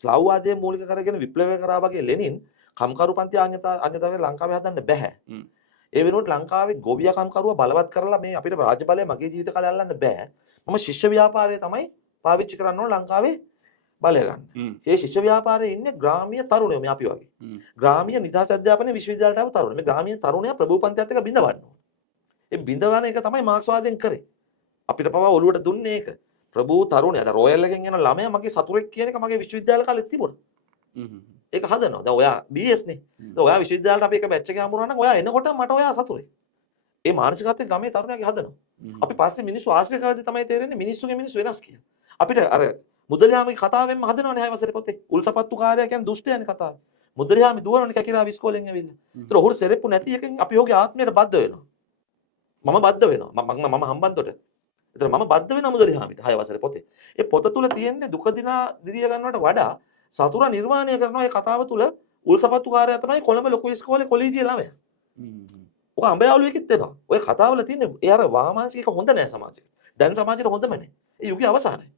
ස්ලාව්වාදයේ මූලික කරගෙන විප්ලවය කරා වගේ ලෙනින් කම්කරුපන්ති අඥතාවය ලංකාවේ හදන්න බෑ. ඒ වෙනුවට ලංකාවේ ගොවියා කම්කරුවා බලවත් කරලා මේ අපිට රාජ්‍ය බලය මගේ ජීවිත කාලේ අල්ලන්න බෑ. මම ශිෂ්‍ය ව්‍යාපාරය තමයි පාවිච්චි කරන්න ඕන ලංකාවේ බලය ගන්න. මේ ශිෂ්‍ය ව්‍යාපාරයේ ඉන්නේ ග්‍රාමීය තරුණයෝ මේ අපි වගේ. ග්‍රාමීය නිදහස් අධ්‍යාපනයේ විශ්වවිද්‍යාලයට ආව තරුණයෝ. මේ ග්‍රාමීය තරුණයා ප්‍රභූපන්තියත් එක්ක බිඳවන්න ඕන. ඒ බිඳවන එක තමයි මාක්ස්වාදයෙන් කරේ. අපිට පවා ඔළුවට දුන්නේ ඒක. ප්‍රභූ තරුණයා දැන් රොයල් එකෙන් එන ළමයා මගේ සතුරෙක් කියන එක මගේ විශ්වවිද්‍යාල කාලෙත් තිබුණා. ඒක හදනවා. දැන් ඔයා BS නේ. දැන් ඔයා විශ්වවිද්‍යාලයට අපි එක බැච් එකේ හම්බුනා නම් ඔයා එනකොට මට ඔයා සතුරෙක්. ඒ මානසිකත්වයෙන් ගමේ තරුණයාගේ හදනවා. අපි පස්සේ මිනිස්සු ආශ්‍රය කරද්දී තමයි තේරෙන්නේ මිනිස්සුගේ මිනිස්සු වෙනස් කියලා. අපිට අර මුදලියාමගේ කතාවෙන්ම හදනවනේ 6 වසරේ පොතේ. උල්සපත්තු කාර්යය කියන්නේ දුෂ්ටයනේ කතාව. මුදලියාමි දුවනවනේ කැකිරා ඉස්කෝලෙන් ඇවිල්ලා. ඒතර ඔහුට සෙරෙප්පු නැති එකෙන් අපි ඔහුගේ ආත්මයට බද්ධ වෙනවා. මම බද්ධ වෙනවා. මම හම්බන්තොට. ඒතර මම බද්ධ වෙනවා මුදලියාමිට 6 වසරේ පොතේ. ඒ පොත තුල තියෙන්නේ දුක දිනා දිරිය ගන්නවට වඩා සතුරා නිර්මාණය කරන ඒ කතාව තුල උල්සපත්තු කාර්යය තමයි කොළඹ ලොකු ඉස්කෝලේ කොලීජිය ළමයා. ඔය අඹයාළුවෙකිත් එනවා. ඔය කතාවල තියෙන්නේ ඒ අර වාමාංශික හොඳ නෑ සමාජයට. දැන් සමාජයට හොඳම නෑ. ඒ යුගයේ අවසානයි.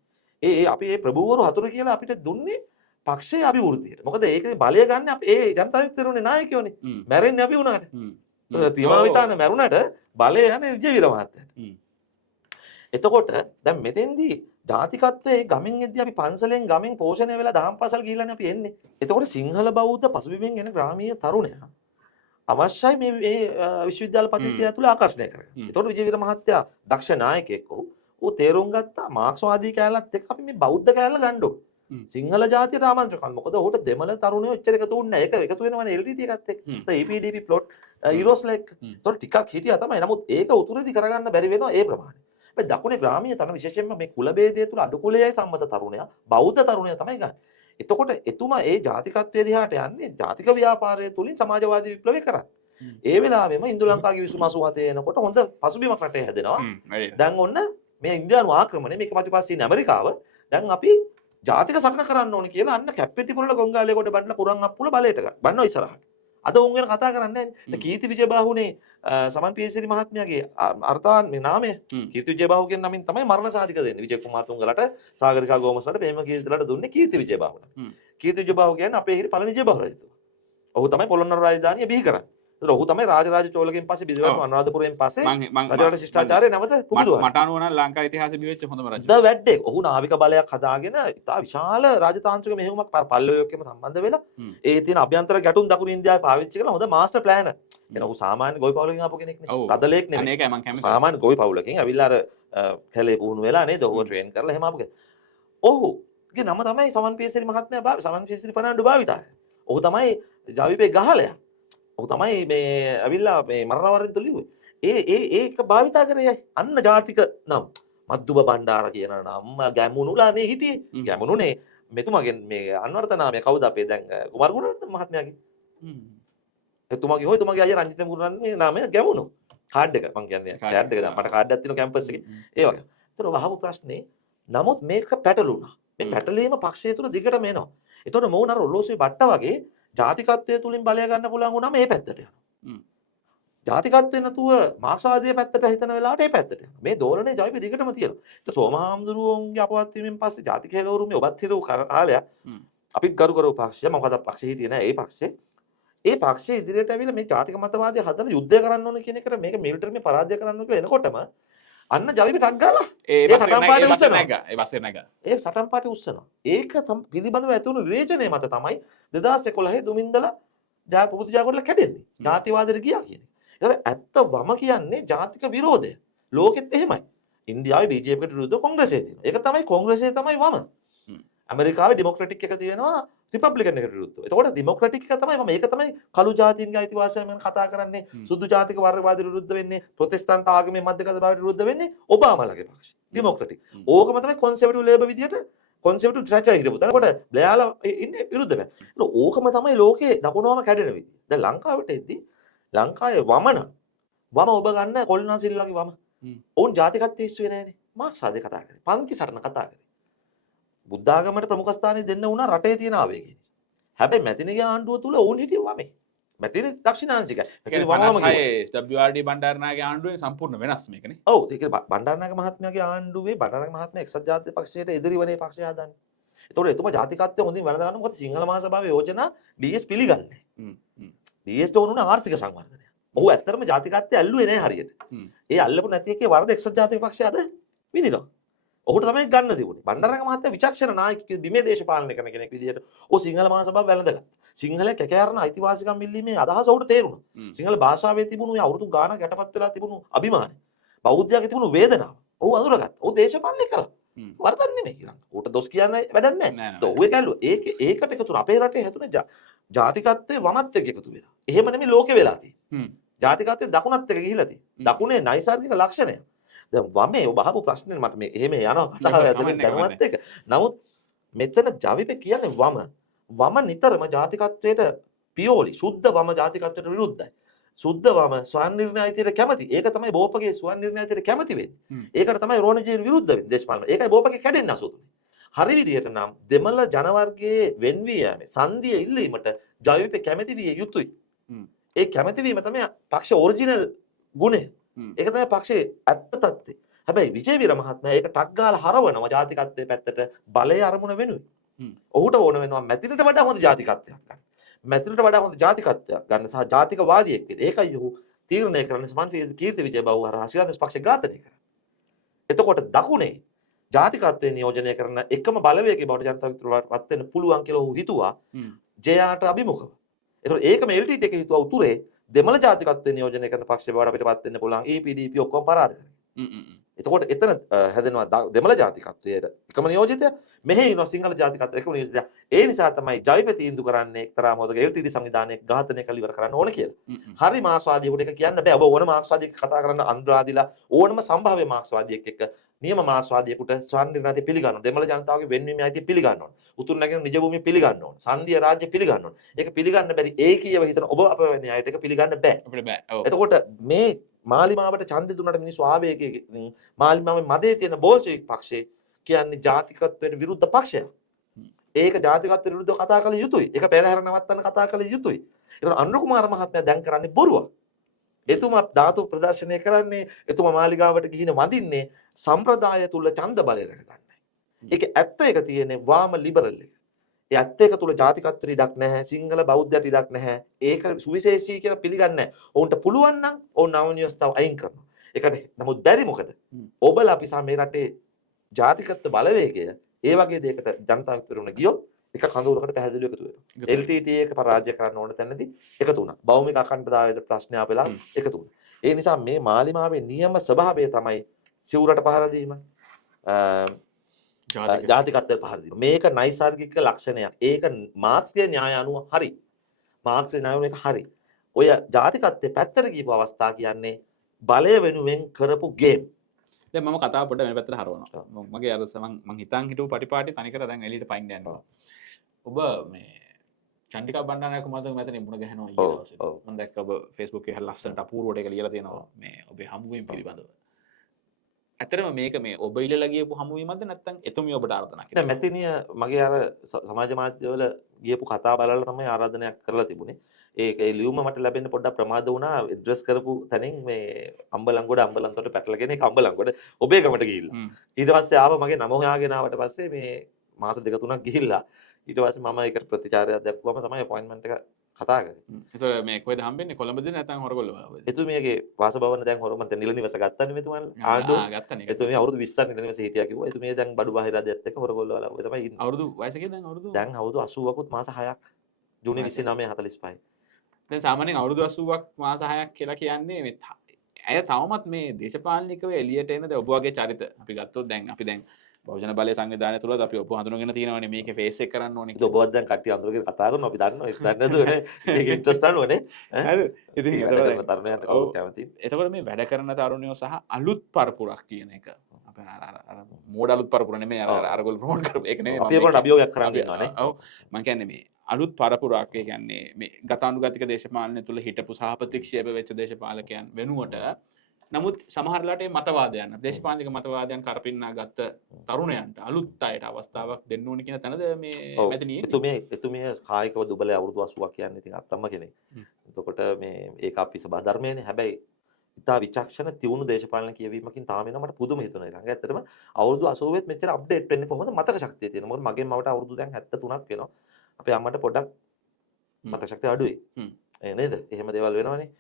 අපි මේ ප්‍රභූවරු හතුරු කියලා අපිට දුන්නේ පක්ෂයේ අභිවෘද්ධියට. මොකද ඒකේ බලය ගන්න අපි ඒ ජනතා විමුක්තිරුනේ නායකයෝනේ. මැරෙන්නේ අපි වුණාට. තිමාවිතාන මැරුණාට බලය යන්නේ විජේවීර මහත්තයාට. එතකොට දැන් මෙතෙන්දී ජාතිකත්වයේ ගමින් එද්දී අපි පන්සලෙන් ගමින් පෝෂණය වෙලා දහම් පාසල් ගිහිල්ලානේ අපි එන්නේ. එතකොට සිංහල බෞද්ධ පසුබිමෙන් එන ග්‍රාමීය තරුණයා අවශ්‍යයි මේ විශ්වවිද්‍යාල පද්ධතිය ඇතුළේ ආකර්ෂණය කරගන්න. එතකොට විජේවීර මහත්තයා දක්ෂ නායකයෙක් වූ ඌ තේරුම් ගත්තා මාක්ස්වාදී කෑල්ලත් එක්ක අපි මේ බෞද්ධ කෑල්ල ගන්න ඕන. සිංහල ජාතියට ආමන්ත්‍රණ කරනවා. මොකද ඔහුට දෙමළ තරුණයෝ එච්චර එකතු වුණේ නැහැ. ඒක එකතු වෙනවනේ LTT එකත් එක්ක. EPDP ප්ලොට් ඊරෝස්ලා එක්ක. ඒතකොට ටිකක් හිටියා තමයි. නමුත් ඒක උතුරේදී කරගන්න බැරි වෙනවා ඒ ප්‍රමාණය. මේ දකුණේ ග්‍රාමීය තන විශේෂයෙන්ම මේ කුල ભેදය තුල අඩු කුලයයි සම්මත තරුණයා බෞද්ධ තරුණයා තමයි ගන්න. එතකොට එතුමා ඒ ජාතිකත්වයේ දිහාට යන්නේ ජාතික ව්‍යාපාරය තුලින් සමාජවාදී විප්ලවය කරන්නේ. ඒ වෙලාවෙම ඉන්දු ලංකා කිවිසුම 87 එනකොට හොඳ පසුබිමක් රටේ හැදෙනවා. දැන් ඔන්න මේ ඉන්දියානු ආක්‍රමණය මේක පිටිපස්සේ ඉන්නේ ඇමරිකාව. දැන් අපි ජාතික සටන කරන්න ඕනේ කියලා අන්න කැප්පෙටි පුරල ගොංගාලේ කොට බණ්ඩ පුරන් අප්පුල බලයට බannෝ ඉස්සරහට. අද උන් ගැන කතා කරන්නේ නැහැ. කීර්ති විජයබාහුනේ සමන් පියසිරි මහත්මයාගේ අර්ථාන් මේ නාමය කීර්ති විජයබාහු කියන නමින් තමයි මරණ සාධක දෙන්නේ. විජය කුමාර තුංගලට සාගරිකා ගෝමසලට ප්‍රේම කීර්තිලට දුන්නේ කීර්ති විජයබාහුට. කීර්ති විජයබාහු කියන්නේ අපේ හිරි පළවෙනි විජයබාහු රජතුමා. ඔහු තමයි පොළොන්නරු රාජධානිය බිහි කරන්නේ. ඒතර ඔහු තමයි රාජරාජ චෝලගෙන් පස්සේ බිසවර්ම අනුරාධපුරයෙන් පස්සේ රජරට ශිෂ්ටාචාරය නැවත පුබුදුවා. මට අනුව නම් ලංකා ඉතිහාසෙ බිහිවෙච්ච හොඳම රජු. ද වැඩේ. ඔහු නාවික බලයක් හදාගෙන ඉතා විශාල රාජතාන්ත්‍රික මෙහෙයුමක් පල්ලවයෝ එක්කම සම්බන්ධ වෙලා ඒ තියෙන අභ්‍යන්තර ගැටුම් දකුණු ඉන්දියාවේ පාවිච්චි කරලා හොඳ මාස්ටර් ප්ලෑනර්. එන ඔහු සාමාන්‍ය ගොවි පවුලකින් ආපු කෙනෙක් නේ. රදලෙක් නෙමෙයි. අනේකයි මම කැමති. සාමාන්‍ය ගොවි පවුලකින් ඇවිල්ලා අර කැලේ පුහුණු වෙලා නේද? ඔහු ට්‍රේන් කරලා එහෙම ආපු කෙනෙක්. ඔහුගේ නම තමයි සමන් පියසිරි මහත්මයා සමන් පියසිරි ෆර්නෑන්ඩෝ භාවිතා. ඔහු තමයි ජවිපේ ගහලයා. ඔහු තමයි මේ ඇවිල්ලා මේ මරණවරෙන් තුලිව්වේ. ඒක භාවිතා කරේ අන්න ජාතික නම් මද්දුබ බණ්ඩාර කියන නම ගැමුණුලානේ හිටියේ. ගැමුණුනේ මෙතුමාගේ මේ අන්වර්ථ නාමය කවුද අපේ දැන් කුමාර ගුණරත්න මහත්මයාගේ. එතුමාගේ හොය එතුමාගේ අයියා රංජිත මුරුරන් මේ නාමය ගැමුණු. කාඩ් එක මං කියන්නේ කාඩ් එක දැන් මට කාඩ් එකක් තියෙනවා කැම්පස් එකේ. ඒ වගේ. ඒතර වහපු ප්‍රශ්නේ නමුත් මේක පැටලුණා. මේ පැටලීම පක්ෂය තුල දිගටම එනවා. ඒතකොට මොවුන් අර ඔලෝසුවේ බට්ට වගේ ජාතිකත්වයේ තුලින් බලය ගන්න පුළුවන් වුණාම මේ පැත්තට යනවා. ජාතිකත්වයේ නැතුව මාක්ස්වාදීය පැත්තට හිතන වෙලාවට මේ පැත්තට යනවා. මේ දෝලනේ ජවිපේ දිගටම තියෙනවා. ඒක සෝමහාමුදුරුවෝන්ගේ අපවත් වීමෙන් පස්සේ ජාතික හෙළවරුමේ ඔබත් හිරව කාලයක් අපිත් ගරු කරව පක්ෂය මම කතා පක්ෂේ හිටියේ නෑ ඒ පක්ෂේ. ඒ පක්ෂයේ ඉදිරියට ඇවිල්ලා මේ ජාතික මතවාදය හදලා යුද්ධය කරන්න ඕන කියන එකට මේක මිලිටරිමේ පරාජය කරන්න ඕන කියලා එනකොටම අන්න ජවිපේ ටක් ගාලා ඒ සටන් පාටේ උස්සනවා. ඒ සටන් පාටේ උස්සනවා. ඒක පිළිබඳව ඇති වුණු විවේචනය මත තමයි 2011 දුමින්දලා පුබුදු ජාගොඩලා කැඩෙන්නේ. ජාතිවාදයට ගියා කියන්නේ. ඒතර ඇත්ත වම කියන්නේ ජාතික විරෝධය. ලෝකෙත් එහෙමයි. ඉන්දියාවේ BJPට විරුද්ධව කොංග්‍රසය තියෙනවා. ඒක තමයි කොංග්‍රසය තමයි වම. ඇමරිකාවේ ඩෙමොක්‍රැටික් එක තියෙනවා රිපබ්ලිකන් එකට විරුද්ධව. එතකොට ඩෙමොක්‍රැටික් එක තමයි වම. ඒක තමයි කළු ජාතීන්ගේ අයිතිවාසිකම් ගැන කතා කරන්නේ. සුදු ජාතික වර්ගවාදයට විරුද්ධ වෙන්නේ. ප්‍රොටෙස්ටන්ට් ආගමේ මධ්‍යගත භාවයට විරුද්ධ වෙන්නේ ඔබාමාලගේ පක්ෂය. ඩෙමොක්‍රැටික්. ඕකම තමයි කොන්සර්වටිව් ලේබර් විදියට කොන්සර්වටිව් ට්‍රැචර් හිටපු. එතකොට බ්ලෑලා ඉන්නේ විරුද්ධ වෙන. ඕකම තමයි ලෝකේ දකුණුවම කැඩෙන විදිය. දැන් ලංකාවට එද්දි ලංකාවේ වම ඔබ ගන්න කොල්නා සිල්වාගේ වම. ඔවුන් ජාතිකත්වයේ ඉස්සුවේ නැහැනේ. මාක්ස්වාදේ කතා කරේ. පන්ති සටන කතා කරේ. බුද්ධාගමට ප්‍රමුඛ ස්ථානය දෙන්න වුණා රටේ තියෙන ආවේගය නිසා. හැබැයි මැතිනිගේ ආණ්ඩුව තුල ඔවුන් හිටියේ වමේ. මැතිනි දක්ෂිණාංශිකයි. ඒ කියන්නේ 56 WRD බණ්ඩාරනායකගේ ආණ්ඩුවෙන් සම්පූර්ණ වෙනස් මේකනේ. ඔව් ඒක බණ්ඩාරනායක මහත්මයාගේ ආණ්ඩුවේ බණ්ඩාරනායක මහත්මයා එක්සත් ජාතික පක්ෂයට එදිරිවනේ පක්ෂය හදන්නේ. ඒතකොට එතුමා ජාතිකත්වය හොඳින් වැළඳ ගන්න මොකද සිංහල මහසභාවේ යෝජනා DS පිළිගන්නේ. DS ට ඕන ආර්ථික සංවර්ධනය. ඔහු ඇත්තටම ජාතිකත්වය ඇල්ලුවේ නැහැ හරියට. ඒ අල්ලපු නැති එකේ වරද එක්සත් ජාතික පක්ෂය අද විඳිනවා. ඔහුට තමයි ගන්න තිබුණේ. බණ්ඩාරනායක මහත්තයා විචක්ෂණ නායකයෙක් බිමේ දේශපාලනය කරන කෙනෙක් විදිහට ඔහු සිංහල මහසභාව වැළඳගත්තා. සිංහලයේ කැකෑරන අයිතිවාසිකම් ඉල්ලීමේ අදහස ඔහුට තේරුණා. සිංහල භාෂාවේ තිබුණු ඒ අවුරුදු ගානක් යටපත් වෙලා තිබුණු අභිමානය, බෞද්ධයාගේ තිබුණු වේදනාව ඔහු අඳුරගත්තා. ඔහු දේශපාලනය කළා. වරදක් නෙමෙයි කියලා. ඌට දොස් කියන්න වැඩක් නැහැ. ඔහු ඒක ඇල්ලුවා. ඒකට එකතු අපේ රටේ හැදුනේ ජාතිකත්වයේ වමත් එක්ක එකතු වෙලා. එහෙම නෙමෙයි ලෝකේ වෙලා තියෙන්නේ. ජාතිකත්වයේ දකුණත් එක්ක ගිහිලා තියෙන්නේ. දකුණේ නයිසර්ගික ලක්ෂණය. දැන් වමේ ඔබ අහපු ප්‍රශ්නේ මට මේ එහෙම යනවා කතාව ඇතුලේ දැනුවත් එක. නමුත් මෙතන ජවිපේ කියන්නේ වම නිතරම ජාතිකත්වයට පියෝලි සුද්ධ වම ජාතිකත්වයට විරුද්ධයි. සුද්ධ වම ස්වයං නිර්ණායීතියට කැමති. ඒක තමයි බෝපගේ ස්වයං නිර්ණායීතියට කැමති වෙන්නේ. ඒකට තමයි රෝණජේ විරුද්ධ වෙන්නේ දේශපාලන. ඒකයි බෝපගේ කැඩෙන්නේ අසුතුනේ. හරි විදියට නම් දෙමළ ජන වර්ගයේ වෙන්වී යෑමේ සංධිය ඉල්ලීමට ජවිපේ කැමති විය යුතුයි. ඒ කැමති වීම තමයි පක්ෂ ඔරිජිනල් ගුණය. ඒක තමයි පක්ෂයේ ඇත්ත තත්ත්වය. හැබැයි විජේවීර මහත්මයා ඒක ටක් ගාලා හරවනවා ජාතිකත්වයේ පැත්තට බලය අරමුණ වෙනුවෙන්. ඔහුට ඕන වෙනවා මැතිනට වඩා හොඳ ජාතිකත්වයක් ගන්න. මැතිනට වඩා හොඳ ජාතිකත්වයක් ගන්න සහ ජාතිකවාදියෙක් වෙන්න. ඒකයි ඔහු තීරණය කරන්නේ සමන් කීර්ති විජයබාහු හරහා ශ්‍රී ලංකා පක්ෂ ඝාතනය කරා. එතකොට දකුණේ ජාතිකත්වයේ නියෝජනය කරන එකම බලවේගයේ බවට ජනතා විමුක්තියටපත් වෙන්න පුළුවන් කියලා ඔහු හිතුවා. ජයාට අභිමුඛව. ඒතකොට ඒකම LTT එක හිතුවා උතුරේ දෙමළ ජාතිකත්වයේ නියෝජනය කරන පක්ෂේ බවට අපිටපත් වෙන්න පුළුවන් EPDP ඔක්කොම පරාද කරේ. එතකොට එතන හැදෙනවා දෙමළ ජාතිකත්වයට එකම නියෝජිතය මෙහි ඉන්නවා සිංහල ජාතිකත්වයට එකම නියෝජිතය. ඒ නිසා තමයි ජවිපෙ තීන්දුව කරන්නේ එක්තරා මොහොතක LTT සංවිධානය ඝාතනය කළ ඉවර කරන්න ඕන කියලා. හරි මාක්ස්වාදියෙකුට ඒක කියන්න බෑ. ඔබ ඕන මාක්ස්වාදියෙක් කතා කරන්න අන්ද්‍රාදිලා ඕනම සම්භාව්‍ය මාක්ස්වාදියෙක් එක්ක නියම මාක්ස්වාදියෙකුට ස්වර්ණ රාජ්‍ය පිළිගන්න. දෙමළ ජනතාවගේ වෙන්වීමේ අයිතිය පිළිගන්න ඕන. උතුරු නැගෙන නිජ භූමිය පිළිගන්න ඕන. සංධීය රාජ්‍ය පිළිගන්න ඕන. ඒක පිළිගන්න බැරි ඒකීයව හිතන ඔබ අප වැනි අයට ඒක පිළිගන්න බෑ. අපිට බෑ. ඔව්. එතකොට මේ මාලිමාවට ඡන්දෙ දුන්නට මිනිස්සු ආවේගයෙන් මාලිමාවේ මදේ තියෙන බෝල්ෂෙවික් පක්ෂය කියන්නේ ජාතිකත්වයට විරුද්ධ පක්ෂයක්. ඒක ජාතිකත්වයට විරුද්ධව කතා කළ යුතුයි. ඒක පෙරහැර නවත්තන්න කතා කළ යුතුයි. ඒතකොට අනුර කුමාර මහත්මයා දැන් කරන්නේ බොරුවක්. එතුමා ධාතු ප්‍රදර්ශනය කරන්නේ එතුමා මාලිගාවට ගිහින් වඳින්නේ සම්ප්‍රදාය තුල ඡන්ද බලය රැකගන්නයි. ඒක ඇත්ත එක තියෙන්නේ වාම ලිබරල් එක. ඒ ඇත්ත එක තුල ජාතිකත්වයට ඉඩක් නැහැ. සිංහල බෞද්ධයට ඉඩක් නැහැ. ඒක සුවිශේෂී කියලා පිළිගන්නේ නැහැ. ඔවුන්ට පුළුවන් නම් ඔවුන් නවනියස්තාව අයින් කරනවා. ඒකට නමුත් බැරි මොකද? ඔබලා අපි මේ රටේ ජාතිකත්ව බලවේගය ඒ වගේ දෙයකට ජනතාවට පෙරුණ ගියොත් එක කඳවුරකට පැහැදිලිව එකතු වෙනවා. LTT එක පරාජය කරන්න ඕන තැනදී එකතු වුණා. භෞමික අඛණ්ඩතාවයට ප්‍රශ්න ආපෙලා එකතු වුණා. ඒ නිසා මේ මාලිමාවේ නියම ස්වභාවය තමයි සිවුරට පහර දීම. ජාතිකත්වයට පහර දීම. මේක නයිසර්ගික ලක්ෂණයක්. ඒක මාක්ස්ගේ න්‍යාය අනුව හරි. මාක්ස්ගේ න්‍යාය අනුව ඒක හරි. ඔය ජාතිකත්වයේ පැත්තට ගියපු අවස්ථා කියන්නේ බලය වෙනුවෙන් කරපු ගේම්. දැන් මම කතාව පොඩ්ඩක් වෙන පැත්තට හරවනවා. මගේ අර මම හිතන් හිටපු පටිපාටි තනිකර දැන් එළියට පයින් යනවා. ඔබ මේ චන්ඩිකා බණ්ඩාරනායක මහත්මයා මෙතන මුණ ගැහෙනවා ඊයේ දවසේ. මම දැක්ක ඔබ Facebook එකේ ලස්සනට අපූර්වට ඒක ලියලා තියෙනවා මේ ඔබේ හමුවීම පිළිබඳව. ඇත්තටම මේක මේ ඔබ ඉල්ලලා ගියපු හමුවීමක්ද නැත්නම් එතුමිය ඔබට ආරාධනා කළා? නෑ මැතිනිය මගේ අර සමාජ මාධ්‍යවල ගියපු කතා බලලා තමයි ආරාධනයක් කරලා තිබුණේ. ඒ ලියුම මට ලැබෙන්න පොඩ්ඩක් ප්‍රමාද වුණා. ඇඩ්‍රස් කරපු තැනින් මේ අම්බලන්ගොඩ පැටලගෙන ඒක අම්බලන්ගොඩ ඔබේ ගමට ගිහිල්ලා. ඊට පස්සේ ආව මගේ නම හොයාගෙන ආවට පස්සේ මේ මාස දෙක තුනක් ගිහිල්ලා ඊට පස්සේ මම ඒකට ප්‍රතිචාරයක් දක්වුවම තමයි අපොයින්ට්මන්ට් එක කතා කරේ. ඒතකොට මේ කොහෙද හම්බෙන්නේ? කොළඹද නැත්නම් හොරගොල්ල වලද? එතුමියගේ වාසභවන දැන් හොරම දැන් නිල නිවස ගත්තනේ මෙතුමන් ආණ්ඩුව. ගත්තනේ. එතුමිය අවුරුදු 20ක් නිල නිවසේ හිටියා කිව්වා. එතුමිය දැන් බඩු බාහිර අධ්‍යයත් එක්ක හොරගොල්ල වල ඔය තමයි ඉන්නේ. අවුරුදු වයස කීයද දැන් අවුරුදු? දැන් අවුරුදු 80කුත් මාස 6ක්. ජූනි 29:45. දැන් සාමාන්‍යයෙන් අවුරුදු 80ක් මාස 6ක් කියලා කියන්නේ මේ ඇය තවමත් මේ දේශපාලනිකව එළියට එනද ඔබ වගේ චරිත අපි ගත්තොත් දැන් අපි දැන් බහුජන බලය සංවිධානය තුලත් අපි ඔබ හඳුනගෙන තියෙනවානේ මේකේ ෆේස් එක කරන්න ඕනේ. ඒක ඔබවත් දැන් කට්ටිය අඳුරගෙන කතා කරනවා අපි දන්නවා ඒක දන්නේ නැතුවනේ මේක ඉන්ට්‍රස්ට් ගන්නවනේ. හරිද? ඉතින් ඒකට තරුණයන්ට කවුරුත් කැමතියි. එතකොට මේ වැඩ කරන තරුණයෝ සහ අලුත් පරපුරක් කියන එක අපේ අර මෝඩ අලුත් පරපුර නෙමෙයි අර අරගොල්ලෝ ප්‍රොමෝට් කරපු ඒක නෙමෙයි අපි ඒකට අභියෝගයක් කරන්න ඉන්නවානේ. ඔව් මම කියන්නේ මේ අලුත් පරපුරක් ඒ කියන්නේ මේ ගතානුගතික දේශපාලනය තුල හිටපු සහ ප්‍රතික්ෂේප වෙච්ච දේශපාලකයන් වෙනුවට නමුත් සමහරලාට මේ මතවාදයන් දේශපාලනික මතවාදයන් කරපින්නා ගත්ත තරුණයන්ට අලුත් අයට අවස්ථාවක් දෙන්න ඕනේ කියන තැනද මේ මෙතනියේ එතුමිය කායිකව දුබලයි අවුරුදු 80ක් කියන්නේ ඉතින් අත්තම්ම කෙනෙක්. එතකොට මේ ඒක අපි සබා ධර්මයේනේ. හැබැයි ඉතා විචක්ෂණ තියුණු දේශපාලන කියවීමකින් තාම එනවා මට පුදුම හිතුණා ඊළඟ. ඇත්තටම අවුරුදු 80 මෙච්චර අප්ඩේට් වෙන්නේ කොහොමද? මතක ශක්තිය තියෙන. මොකද මගේ මවට අවුරුදු දැන් 73ක් වෙනවා. අපේ අම්මට පොඩ්ඩක් මතක ශක්තිය අඩුයි. නේද? එහෙම දේවල් වෙනවනේ.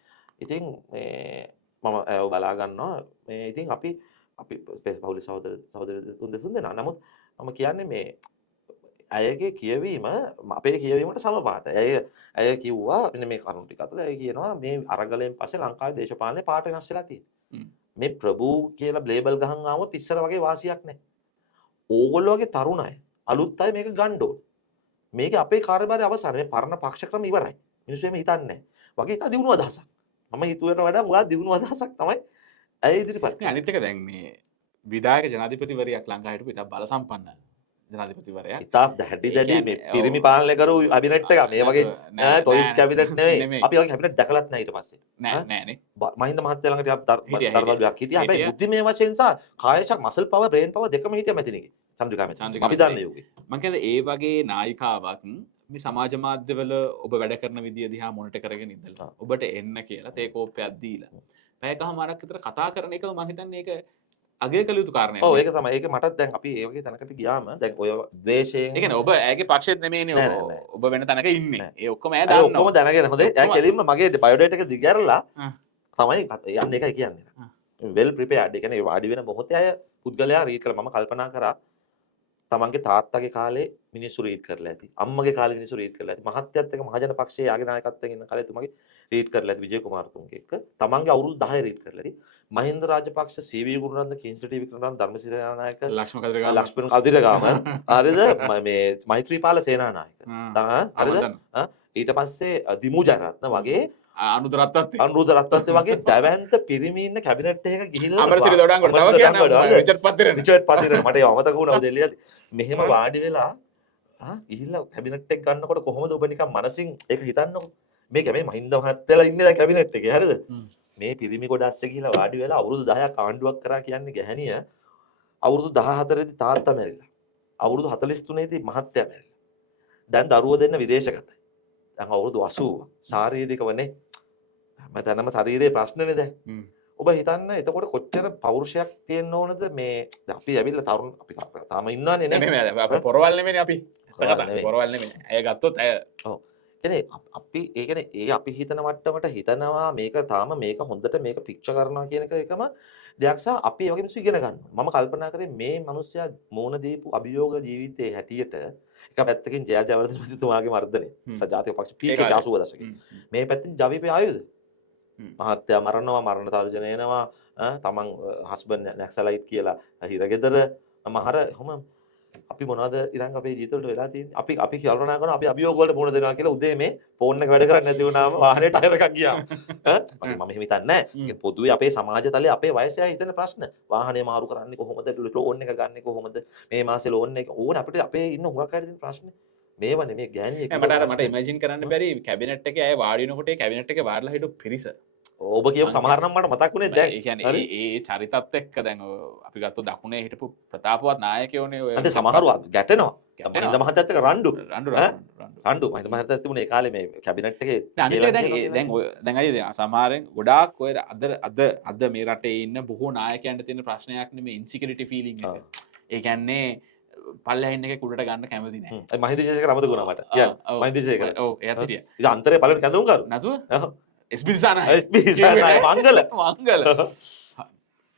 ඉතින් මේ මම ඇයව බලා ගන්නවා මේ ඉතින් අපි පවුලේ සහෝදර තුන් දෙනා. නමුත් මම කියන්නේ මේ ඇයගේ කියවීම අපේ කියවීමට සමපාතයි. ඇය කිව්වා මෙන්න මේ කරුණු ටික අතද ඇය කියනවා මේ අරගලයෙන් පස්සේ ලංකාවේ දේශපාලනේ පාට වෙනස් වෙලා තියෙනවා. මේ ප්‍රභූ කියලා ලේබල් ගහන් ආවොත් ඉස්සර වගේ වාසියක් නැහැ. ඕගොල්ලෝ වගේ තරුණ අය අලුත් අය මේක ගන්න ඕන. මේක අපේ කාර්යභාරය අවසන්. මේ පරණ පක්ෂ ක්‍රම ඉවරයි. මිනිස්සු එහෙම හිතන්නේ නැහැ. වගේ ඉතින් දිනුව අදහසක්. මම හිතුවට වඩා මොකක්ද දිනුව අදහසක් තමයි ඇය ඉදිරිපත් කරන්නේ. අනිත් එක දැන් මේ විධායක ජනාධිපතිවරයෙක් ලංකාවේ හිටපු ඉතා බල සම්පන්න ජනාධිපතිවරයා. ඉතා දැඩි මේ පිරිමි පාලනය කරු කැබිනට් එක මේ වගේ ටොයිස් කැබිනට් නෙවෙයි. අපි වගේ කැබිනට් දැකලත් නැහැ ඊට පස්සේ. නෑනේ. මහින්ද මහත්තයා ළඟට දරදඬුවක් හිටියා. හැබැයි බුද්ධිමය වශයෙන් සහ කායශක් මසල් පවර් බ්‍රේන් පවර් දෙකම හිටියා මෙතනගේ. චන්ද්‍රිකා මෙතන. අපි දන්නේ යෝගේ. මම කියන්නේ ඒ වගේ නායිකාවක් මේ සමාජ මාධ්‍යවල ඔබ වැඩ කරන විදිය දිහා මොනිටර් කරගෙන ඉඳලා ඔබට එන්න කියලා තේ කෝප්පයක් දීලා පැයකමාරක් විතර කතා කරන එක මම හිතන්නේ ඒක අගය කළ යුතු කාරණයක්. ඔව් ඒක තමයි. ඒක මටත් දැන් අපි ඒ වගේ තැනකට ගියාම දැන් ඔය ද්වේෂයෙන් ඒ කියන්නේ ඔබ ඇගේ පක්ෂෙත් නෙමෙයිනේ ඔබ වෙන තැනක ඉන්නේ. ඒ ඔක්කොම ඇය දන්නවා. ඔක්කොම දැනගෙන හොඳේ. එයා කෙලින්ම මගේ බයෝඩේටා එක දිගහැරලා තමයි යන්නේ එකයි කියන්නේ. වෙල් ප්‍රිපෙයාර්ඩ්. ඒ කියන්නේ වාඩි වෙන මොහොතේ අය පුද්ගලයා රීඩ් කළා. මම කල්පනා කරා තමන්ගේ තාත්තගේ කාලේ මිනිස්සු රීඩ් කරලා ඇති. අම්මගේ කාලේ මිනිස්සු රීඩ් කරලා ඇති. මහත්යත් එක්ක මහජන පක්ෂයේ ආගේ නායකත්වයෙන් ඉන්න කාලේ තුමගේ රීඩ් කරලා ඇති විජය කුමාරතුංග එක්ක. තමන්ගේ අවුරුදු 10 රීඩ් කරලා ඇති. Mahinda Rajapaksa, CD Gunaratne, Kingsley TV කරන ධර්මසිරි නායක, ලක්ෂ්මන් කදිරගම ලක්ෂ්මන් කදිරගම හරිද? මේ මෛත්‍රීපාල සේනානායක. හරිද? ඊට පස්සේ දිමු ජයරත්න වගේ අනුතරත්තත් අනුරුද්ධ රත්නත්‍රය වගේ දැවැන්ත පිරිමි ඉන්න කැබිනට් එකක ගිහිල්ලා අමරසිරි දොඩංගොඩ තව කියන්න රිචඩ් පත්තිරණ රිචඩ් පතිරණ මට ඒ අමතක වුණා ඔය දෙල්ලියදී. මෙහෙම වාඩි වෙලා ගිහිල්ලා කැබිනට් එක ගන්නකොට කොහොමද ඔබ නිකන් මනසින් ඒක හිතන්නකො. මේක මේ මහින්ද මහත්තයලා ඉන්නේ දැන් කැබිනට් එකේ හරිද? මේ පිරිමි ගොඩස්සේ ගිහිල්ලා වාඩි වෙලා අවුරුදු 10ක් ආණ්ඩුවක් කරා කියන්නේ ගැහණිය. අවුරුදු 14 දී තාත්තා මැරිලා. අවුරුදු 43 දී මහත්තයා මැරිලා. දැන් දරුවෝ දෙන්න විදේශගතයි. දැන් අවුරුදු 80 ශාරීරිකවනේ හැමතැනම ශරීරයේ ප්‍රශ්නනේ දැන්. ඔබ හිතන්න එතකොට කොච්චර පෞරුෂයක් තියෙන්න ඕනද මේ අපි ඇවිල්ලා තරුණ අපි තාම ඉන්නවනේ නේ. අප පොරවල් නෙමෙයි අපි. පොරවල් නෙමෙයි. ඇය ගත්තොත් ඇය ඔව්. කියන්නේ අපි ඒ කියන්නේ ඒ අපි හිතන මට්ටමට හිතනවා මේක තාම මේක හොඳට මේක පික්චර් කරනවා කියන එක එකම දෙයක් සහ අපි ඒ වගේ මිනිස්සු ඉගෙන ගන්නවා. මම කල්පනා කරේ මේ මිනිස්සයා මෝන දීපු අභියෝග ජීවිතයේ හැටියට එක පැත්තකින් ජය ජයවර්ධන මහතුමාගේ මර්ධනය සජාතික පක්ෂ පීක 80 දශකයේ. මේ පැත්තෙන් ජවිපේ ආයුධ මහත්තයා මරනවා මරණ තර්ජන එනවා තමන් හස්බන්ඩ් නැක්සලයිට් කියලා හිරගෙදර මහර කොහොම අපි මොනවද ඉරන් අපේ ජීවිතවලට වෙලා තියෙන්නේ අපි කල්පනා කරනවා අපි අභියෝග වලට මුහුණ දෙනවා කියලා උදේ මේ ෆෝන් එක වැඩ කරන්නේ නැති වුණාම වාහනේ ටයර් එකක් ගියාම මම එහෙම හිතන්නේ නැහැ පොදුවේ අපේ සමාජ තලයේ අපේ වයසේ අය හිතන ප්‍රශ්න වාහනේ මාරු කරන්නේ කොහොමද ලෝන් එක ගන්නෙ කොහොමද මේ මාසේ ලෝන් එක ඕන අපිට අපේ ඉන්න හුඟක් අය තියෙන ප්‍රශ්න මේවනේ මේ ගෑණියෙක් මට ඉමැජින් කරන්න බැරි කැබිනට් එකේ අය වාඩි වෙනකොට ඒ කැබිනට් එකේ වාඩිලා හිටපු පිරිස ඔබ කියපු සමහර නම් මට මතක් වුණේ දැන් ඒ කියන්නේ ඒ චරිතත් එක්ක දැන් අපි ගත්තොත් දකුණේ හිටපු ප්‍රතාපවත් නායකයෝනේ ඔය අද සමහරව ගැටෙනවා මහින්ද මහත්තයත් එක්ක රණ්ඩු මහින්ද මහත්තයත් තිබුණේ ඒ කාලේ මේ කැබිනට් එකේ අනිත් එක දැන් අයියේ දැන් සමහරෙන් ගොඩාක් ඔය අද මේ රටේ ඉන්න බොහෝ නායකයන්ට තියෙන ප්‍රශ්නයක් නෙමෙයි ඉන්සිකියුරිටි ෆීලිං එක. ඒ කියන්නේ පල්ලෙහින් එක කුඩට ගන්න කැමති නැහැ. මහින්ද ජයසේකර අමතක වුණා මට. කියන්න. මහින්ද ජයසේකර. ඔව් එයාත් හිටියා. ඉතින් අන්තරේ පළවෙනි කැඳවුම් කරු. නැතුව? SB දිසානායක. SB දිසානායක මංගල. මංගල.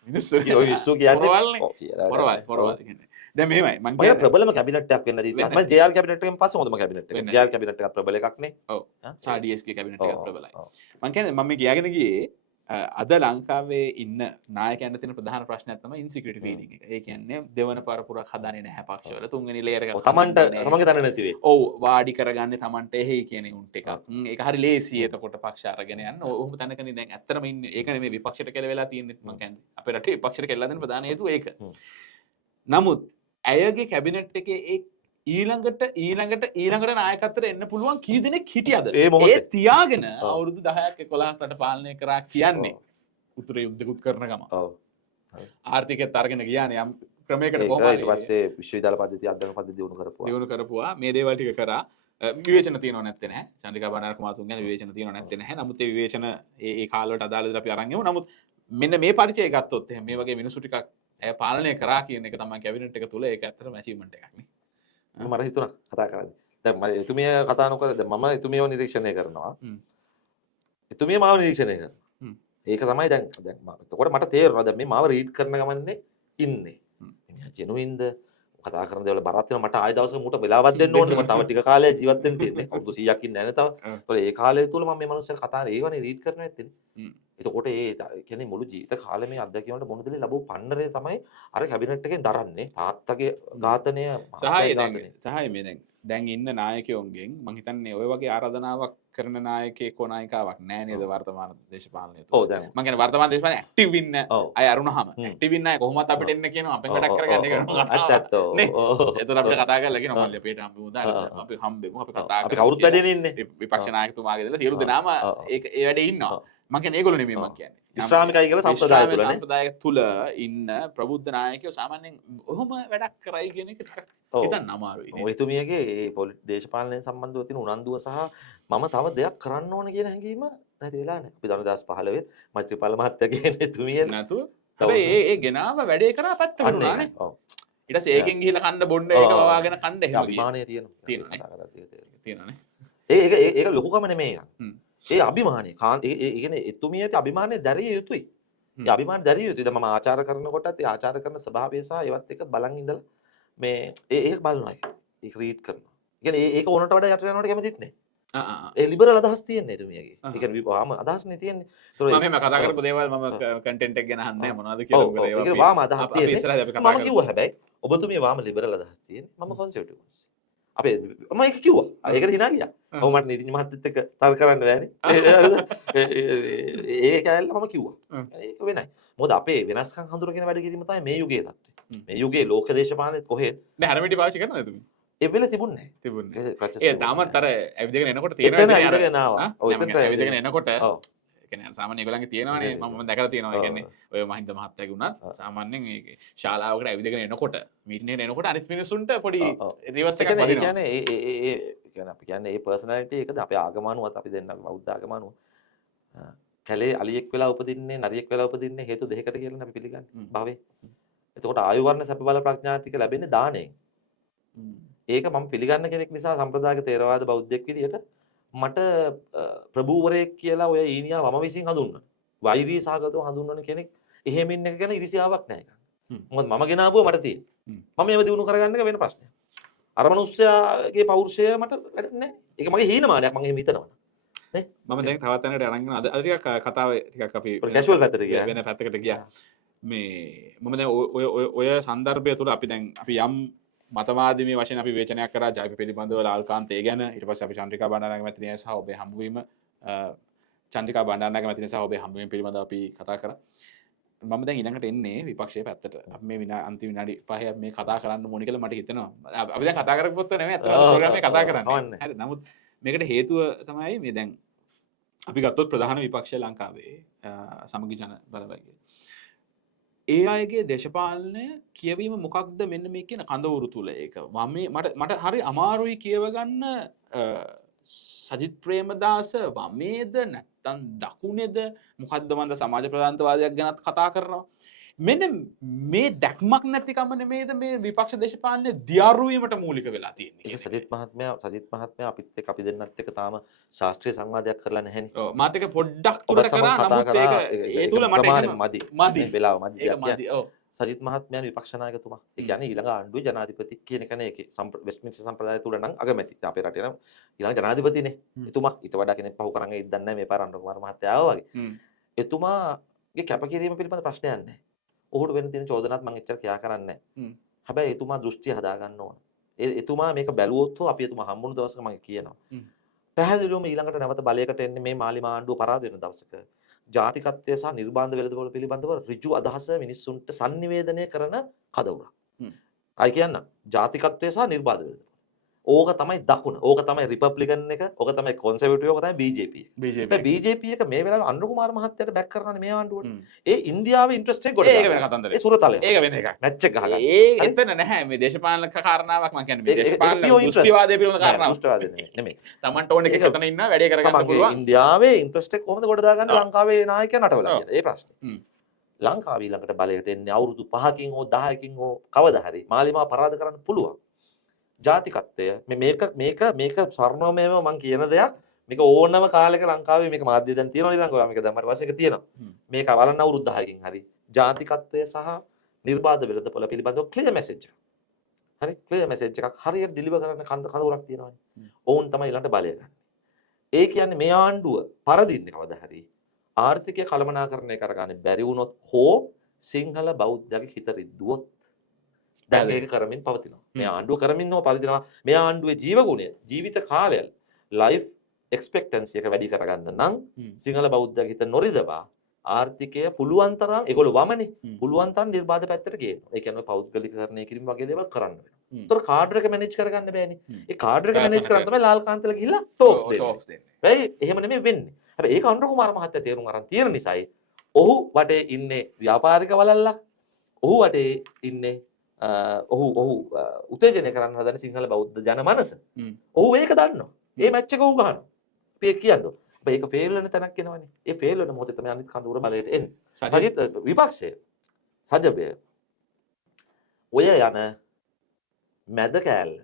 මිනිස්සු ඔය ඉස්සු කියන්නේ පොරවල් කියන්නේ. දැන් මෙහෙමයි මං කියන්නේ ප්‍රබලම කැබිනට් එකක් වෙන්න දීලා තමයි JR කැබිනට් එකෙන් පස්සේ හොඳම කැබිනට් එක. JR කැබිනට් එකත් ප්‍රබල එකක් නේ. ඔව්. SDSK කැබිනට් එකත් ප්‍රබලයි. මං කියන්නේ මම මේ කියාගෙන ගියේ අද ලංකාවේ ඉන්න නායකයන්ට තියෙන ප්‍රධාන ප්‍රශ්නයක් තමයි ඉන්සිකියුරිටි ෆීලිං එක. ඒ කියන්නේ දෙවන පරපුරක් හදාන්නේ නැහැ පක්ෂවල. තුන්වෙනි ලේයර් එක තමන්ට තමන්ගේ තන නැති වෙයි. ඔව් වාඩි කරගන්නේ තමන්ට එහෙයි කියන උන්ට එකක්. ඒක හරි ලේසි. එතකොට පක්ෂ අරගෙන යන්න. ඔහොම තැනකනේ දැන් ඇත්තටම ඉන්නේ. ඒක නෙමෙයි විපක්ෂයට කෙල වෙලා තියෙන්නේ මං කියන්නේ. අපේ රටේ විපක්ෂයට කෙලලා දෙන ප්‍රධාන හේතුව ඒක. නමුත් ඇයගේ කැබිනට් එකේ ඒ ඊළඟට නායකත්වයට එන්න පුළුවන් කී දෙනෙක් හිටියද? ඒ තියාගෙන අවුරුදු 10ක් 11ක් රට පාලනය කරා කියන්නේ උතුරේ යුද්ධකුත් කරන ගම. ඔව්. ආර්ථිකයත් අරගෙන ගියානේ යම් ක්‍රමයකට කොහොමද? ඊට පස්සේ විශ්වවිද්‍යාල පද්ධතිය අධ්‍යයන පද්ධතිය දියුණු කරපුවා. මේ දේවල් ටික කරා. විවේචන තියෙනව නැත්තේ නැහැ. චන්ද්‍රිකා බණ්ඩාර කුමාරතුංග ගැන විවේචන තියෙනව නැත්තේ නැහැ. නමුත් ඒ විවේචන ඒ කාලවලට අදාළ විදිහට අපි අරන් යමු. නමුත් මෙන්න මේ පරිචය ගත්තොත් එහෙනම් මේ වගේ මිනිසු ටිකක් ඇය පාලනය කරා කියන එක තමයි කැබිනට් එක තුල ඒක ඇත්තටම ඇචීව්මන්ට් එකක් නේ. මට හිතුණා කතා කරන්නේ. දැන් මම එතුමිය කතා නොකර දැන් මම එතුමියව නිරීක්ෂණය කරනවා. එතුමිය මාව නිරීක්ෂණය කරනවා. ඒක තමයි දැන් එතකොට මට තේරෙනවා දැන් මේ මාව රීඩ් කරන ගමන්නේ ඉන්නේ. මිනිහා ජෙනුයින්ද කතා කරන දේවල් බරත් වෙනවා මට ආයෙ දවසක මූට වෙලාවක් දෙන්න ඕනේ. මම තව ටික කාලයක් ජීවත් වෙන්න තියෙන්නේ. අවුරුදු 100ක් ඉන්නේ නැහැ තව. ඒතකොට ඒ කාලය තුල මම මේ මනුස්සයන් කතා ඒවනේ රීඩ් කරනවා නැත්තේ. එතකොට ඒ කියන්නේ මුළු ජීවිත කාලේ මේ අත්දැකීම් වලට මොනදලේ ලැබුව පන්නරේ තමයි අර කැබිනට් එකෙන් දරන්නේ තාත්තගේ ඝාතනය සහාය මේ දැන් ඉන්න නායකයෝන්ගෙන් මං හිතන්නේ ඔය වගේ ආරාධනාවක් කරන නායකයෙක් හෝ නායිකාවක් නෑ නේද වර්තමාන දේශපාලනය තුල. ඔව් දැන් මං කියන්නේ වර්තමාන දේශපාලනේ ඇක්ටිව් ඉන්න අය අරුණාම ඇක්ටිව් ඉන්න අය කොහොමත් අපිට එන්න කියනවා අපෙන් වැඩක් කරගන්න එක ඇත්තත් ඔව්. ඒතර අපිට කතා කරලා කියනවා මල්ලි අපිට හම්බෙමු දාන්න අපි හම්බෙමු අපි කතා කරමු. අපි කවුරුත් වැඩේනේ ඉන්නේ. විපක්ෂ නායකතුමාගේ දලා සියලු දෙනාම ඒක ඒ වැඩේ ඉන්නවා. මං කියන්නේ ඒගොල්ලෝ නෙමෙයි මං කියන්නේ. විශ්‍රාමිකයි කියලා සම්ප්‍රදාය තුලනේ. සම්ප්‍රදාය තුල ඉන්න ප්‍රබුද්ධ නායකයෝ සාමාන්‍යයෙන් ඔහොම වැඩක් කරයි කියන එක ටිකක් හිතන්න අමාරුයි නේ. ඔය එතුමියගේ ඒ දේශපාලනයෙන් සම්බන්ධව තියෙන උනන්දුව සහ මම තව දෙයක් කරන්න ඕන කියන හැඟීම නැති වෙලා නැහැ. අපි 2015 මෛත්‍රීපාල මහත්තයා කියන එතුමිය නැතුව හැබැයි ඒ ගෙනාව වැඩේ කරා පැත්ත වුණානේ. ඔව්. ඊට පස්සේ ඒකෙන් ගිහිල්ලා කන්න බොන්න ඒක වවාගෙන කන්න එහෙම අභිමානය තියෙනවානේ. ඒක ලොකුකම නෙමෙයි. ඒ අභිමානය ඒ කියන්නේ එතුමියට අභිමානය දැරිය යුතුයි. ඒ අභිමානය දැරිය යුතුයි. දැන් මම ආචාර කරනකොටත් ඒ ආචාර කරන ස්වභාවය සහ ඒවත් එක බලන් ඉඳලා මේ ඒක බලනවා ඒක රීඩ් කරනවා. කියන්නේ ඒක ඕනට වඩා යට යනවට කැමතිත් නෑ. ඒ ලිබරල් අදහස් තියෙන්නේ එතුමියගේ. ඒ කියන්නේ වාම අදහස්නේ තියෙන්නේ. මම එහෙම කතා කරපු දේවල් මම කන්ටෙන්ට් එක ගැන අහන්නේ නැහැ මොනවද කියලා. මොකද ඒවා ඒක වාම අදහස් අපි තියෙන්නේ. ඉස්සරහදී අපි කතා මම කරමු. කිව්වා හැබැයි ඔබතුමිය වාම ලිබරල් අදහස් තියෙන්නේ. මම කොන්සර්වටිව්. අපේ මම ඒක කිව්වා. ඒකට hina ගියා. ඔව් මට නීතිඥ මහත්තයත් එක්ක තර්ක කරන්න බෑනේ. ඒ කැලේ මම කිව්වා. ඒක වෙනයි. මොකද අපේ වෙනස්කම් හඳුරගෙන වැඩ කිරීම තමයි මේ යුගයේ තත්ත්වය. මේ යුගයේ ලෝක දේශපාලනේ කොහෙද? දැන් හැරමිටි පාවිච්චි කරනවද එතුමි? ඒ වෙලේ තිබුණේ නැහැ. තිබුණේ. ඒ තාමත් අර ඇවිදගෙන එනකොට එතන තියෙනවා ඇවිදගෙන ආවා. ඔව් එතනට ඇවිදගෙන එනකොට ඔව්. ඒ කියන්නේ සාමාන්‍ය ඒගොල්ලන්ගේ තියෙනවානේ මම දැකලා තියෙනවා. ඒ කියන්නේ ඔය මහින්ද මහත්තයාගේ උනත් සාමාන්‍යයෙන් ඒ ශාලාවකට ඇවිදගෙන එනකොට මීටින් එකට එනකොට අනිත් මිනිස්සුන්ට පොඩි දිවස් එකක් ඒ වදිනවා. කියන්නේ ඒ කියන්නේ අපි කියන්නේ ඒ පර්සනැලිටි එකද අපේ ආගම අනුවත් අපි දෙන්න බෞද්ධ ආගම අනුව කැලේ අලියෙක් වෙලා උපදින්නේ නරියෙක් වෙලා උපදින්නේ හේතු දෙකකට කියලා අපි පිළිගන්නේ භවයේ. එතකොට ආයු වර්ණ සැප බල ප්‍රඥා ටික ලැබෙන්නේ දාණයෙන්. ඒක මම පිළිගන්න කෙනෙක් නිසා සම්ප්‍රදායික තේරවාද බෞද්ධයෙක් විදිහට මට ප්‍රභූවරයෙක් කියලා ඔය ඊනියා මම විසින් හඳුන්වන. වෛරී සහගතව හඳුන්වන කෙනෙක් එහෙම ඉන්න එක ගැන ඉරිසියාවක් නැහැ. මොකද මම ගෙනාවුවා මට තියෙන. මම ඒව දිනු කරගන්න එක වෙන ප්‍රශ්නයක්. අර මනුස්සයාගේ පෞරුෂය මට වැඩ නැහැ. ඒක මගේ හීනමානයක් මම එහෙම හිතනවා. නේ? මම දැන් තවත් තැනකට අරන් යනවා. අද ටිකක් කතාව ටිකක් අපි කැෂුවල් පැත්තට ගියා. වෙන පැත්තකට ගියා. මේ මම දැන් ඔය සන්දර්භය තුළ අපි දැන් අපි යම් මතවාදීමේ වශයෙන් අපි විවේචනයක් කරා ජයපි පිළිබඳව ලාල්කාන්ත ඒ ගැන ඊට පස්සේ අපි චන්ද්‍රිකා බණ්ඩාරනායක මැතිණිය සහ ඔබේ හමුවීම චන්ද්‍රිකා බණ්ඩාරනායක මැතිණිය සහ ඔබේ හමුවීම පිළිබඳව අපි කතා කරා. මම දැන් ඊළඟට එන්නේ විපක්ෂයේ පැත්තට. අපි මේ අන්තිම විනාඩි 5 මේ කතා කරන්න ඕනි කියලා මට හිතෙනවා. අපි දැන් කතා කරපොත් නෙමෙයි අතන ප්‍රෝග්‍රෑම් එක කතා කරන්නේ. හරි. නමුත් මේකට හේතුව තමයි මේ දැන් අපි ගත්තොත් ප්‍රධාන විපක්ෂය ලංකාවේ සමගි ජන බලවේගය. ඒ අයගේ දේශපාලනය කියවීම මොකක්ද මෙන්න මේ කියන කඳවුරු තුල ඒක. මට හරි අමාරුයි කියවගන්න සජිත් ප්‍රේමදාස වමේද නැත්තම් දකුණේද මොකද්ද මන්ද සමාජ ප්‍රධානතවාදයක් ගැනත් කතා කරනවා. මෙන්න මේ දැක්මක් නැතිකම නෙමේද මේ විපක්ෂ දේශපාලනයේ දියාරු වීමට මූලික වෙලා තියෙන්නේ. ඒක සජිත් මහත්මයා අපිත් එක්ක අපි දෙන්නත් එක්ක තාම ශාස්ත්‍රීය සංවාදයක් කරලා නැහැනේ. ඔව් මාත් එක පොඩ්ඩක් තුරට කරා නමුත් ඒක ඒ තුල මට එහෙම මදි වෙලාව මදි. ඒක මදි. ඔව්. සජිත් මහත්මයා විපක්ෂ නායකතුමා. ඒ කියන්නේ ඊළඟ ආණ්ඩුවේ ජනාධිපති කියන එකනේ ඒකේ වෙස්ට්මින්ස්ටර් සම්ප්‍රදාය තුල නම් අගමැති. අපේ රටේ නම් ඊළඟ ජනාධිපතිනේ. එතුමා ඊට වඩා කෙනෙක් පහු කරන් ඉද්දන්නේ නැහැ මේ පාර අනුර කුමාර මහත්තයා ආවා වගේ. එතුමාගේ කැපකිරීම පිළිබඳ ප්‍රශ්නයක් නැහැ. ඔහුට වෙන තියෙන චෝදනාත් මම එච්චර කියා කරන්නේ නැහැ. හැබැයි එතුමා දෘෂ්ටිය හදා ගන්න ඕන. එතුමා මේක බැලුවොත් අපි එතුමා හම්බුණු දවසක මම කියනවා. පැහැදිලිවම ඊළඟට නැවත බලයකට එන්නේ මේ මාලිමා ආණ්ඩුව පරාද වෙන දවසක. ජාතිකත්වය සහ නිර්බාන්ධ වෙළඳපොළ පිළිබඳව ඍජු අදහස මිනිස්සුන්ට sannivedanaya කරන කදවුරක්. අය කියන්න ජාතිකත්වය සහ නිර්බාන්ධ වෙළඳපොළ. ඕක තමයි දකුණ. ඕක තමයි රිපබ්ලිකන් එක. ඕක තමයි කොන්සර්වටිව්. ඕක තමයි BJP එක. BJP එක මේ වෙලාවේ අනුර කුමාර මහත්තයාට බැක් කරනනේ මේ ආණ්ඩුවට. ඒ ඉන්දියාවේ ඉන්ට්‍රස්ට් එක ගොඩ ඒක වෙන කතන්දරයක්. ඒ සුරතලය. ඒක වෙන එකක්. මැච් එක ගහගන්න. ඒ එතන නැහැ මේ දේශපාලන කාරණාවක් මම කියන්නේ මේ දේශපාලන දෘෂ්ටිවාදයේ පිළිබඳ කාරණාවක්. දෘෂ්ටිවාදය නෙමෙයි. තමන්ට ඕන එකක් එතන ඉන්නවා වැඩේ කරගන්න පුළුවන්. ඉන්දියාවේ ඉන්ට්‍රස්ට් එක කොහොමද ගොඩ දාගන්නේ ලංකාවේ නායකයන් අටවලා කියලා. ඒ ප්‍රශ්නේ. ලංකාවේ ඊළඟට බලයට එන්නේ අවුරුදු 5කින් හෝ 10කින් හෝ කවදා හරි මාලිමාව පරාද කරන්න පුළුවන්. ජාතිකත්වය මේක ස්වර්ණෝමයව මම කියන දෙයක් මේක ඕනම කාලයක ලංකාවේ මේක මාධ්‍ය දැන් තියෙනවා ඊළඟ ඔයා මේක දැම්මට පස්සේ ඒක තියෙනවා මේක බලන්න අවුරුදු 10කින් හරි ජාතිකත්වය සහ නිර්බාධ වෙළඳපොළ පිළිබඳව ක්ලියර් මැසේජ් එකක් හරි ක්ලියර් මැසේජ් එකක් හරියට ඩිලිවර් කරන්න කඳවුරක් තියෙනවානේ ඔවුන් තමයි ඊළඟට බලය ගන්න. ඒ කියන්නේ මේ ආණ්ඩුව පරදින්නේ කවදා හරි ආර්ථිකය කළමනාකරණය කරගන්න බැරි වුණොත් හෝ සිංහල බෞද්ධයාගේ හිත රිද්දුවොත් දැන් ඒක කරමින් පවතිනවා. මේ ආණ්ඩුව කරමින් නෝ පවතිනවා. මේ ආණ්ඩුවේ ජීවගුණය ජීවිත කාලය ලයිෆ් එක්ස්පෙක්ටන්සි එක වැඩි කරගන්න නම් සිංහල බෞද්ධයාගේ හිත නොරිදවා ආර්ථිකය පුළුවන් තරම් ඒගොල්ලෝ වමනේ පුළුවන් තරම් නිර්බාධ පැත්තට ගේනවා. ඒ කියන්නේ පෞද්ගලිකකරණය කිරීම වගේ දේවල් කරන්න වෙනවා. ඒතර කාඩර් එක මැනේජ් කරගන්න බෑනේ. ඒ කාඩර් එක මැනේජ් කරන්න තමයි ලාල්කාන්තලා ගිහිල්ලා ටෝක්ස් දෙන්නේ. වෙයි එහෙම නෙමෙයි වෙන්නේ. හැබැයි ඒක අනුර කුමාර මහත්තයා තේරුම් අරන් තියෙන නිසායි ඔහු වටේ ඉන්නේ ව්‍යාපාරික වලල්ලා. ඔහු වටේ ඉන්නේ ඔහු උත්තේජනය කරන්න හදන සිංහල බෞද්ධ ජන මනස. ඔහු ඒක දන්නවා. ඒ මැච් එක ඔහු ගහනවා. අපි ඒක කියන්නේ. හැබැයි ඒක ෆේල් වෙන තැනක් එනවනේ. ඒ ෆේල් වෙන මොහොතේ තමයි අනිත් කඳවුර බලයට එන්නේ. සජිත් විපක්ෂය සජබය ඔය යන මැද කෑල්ල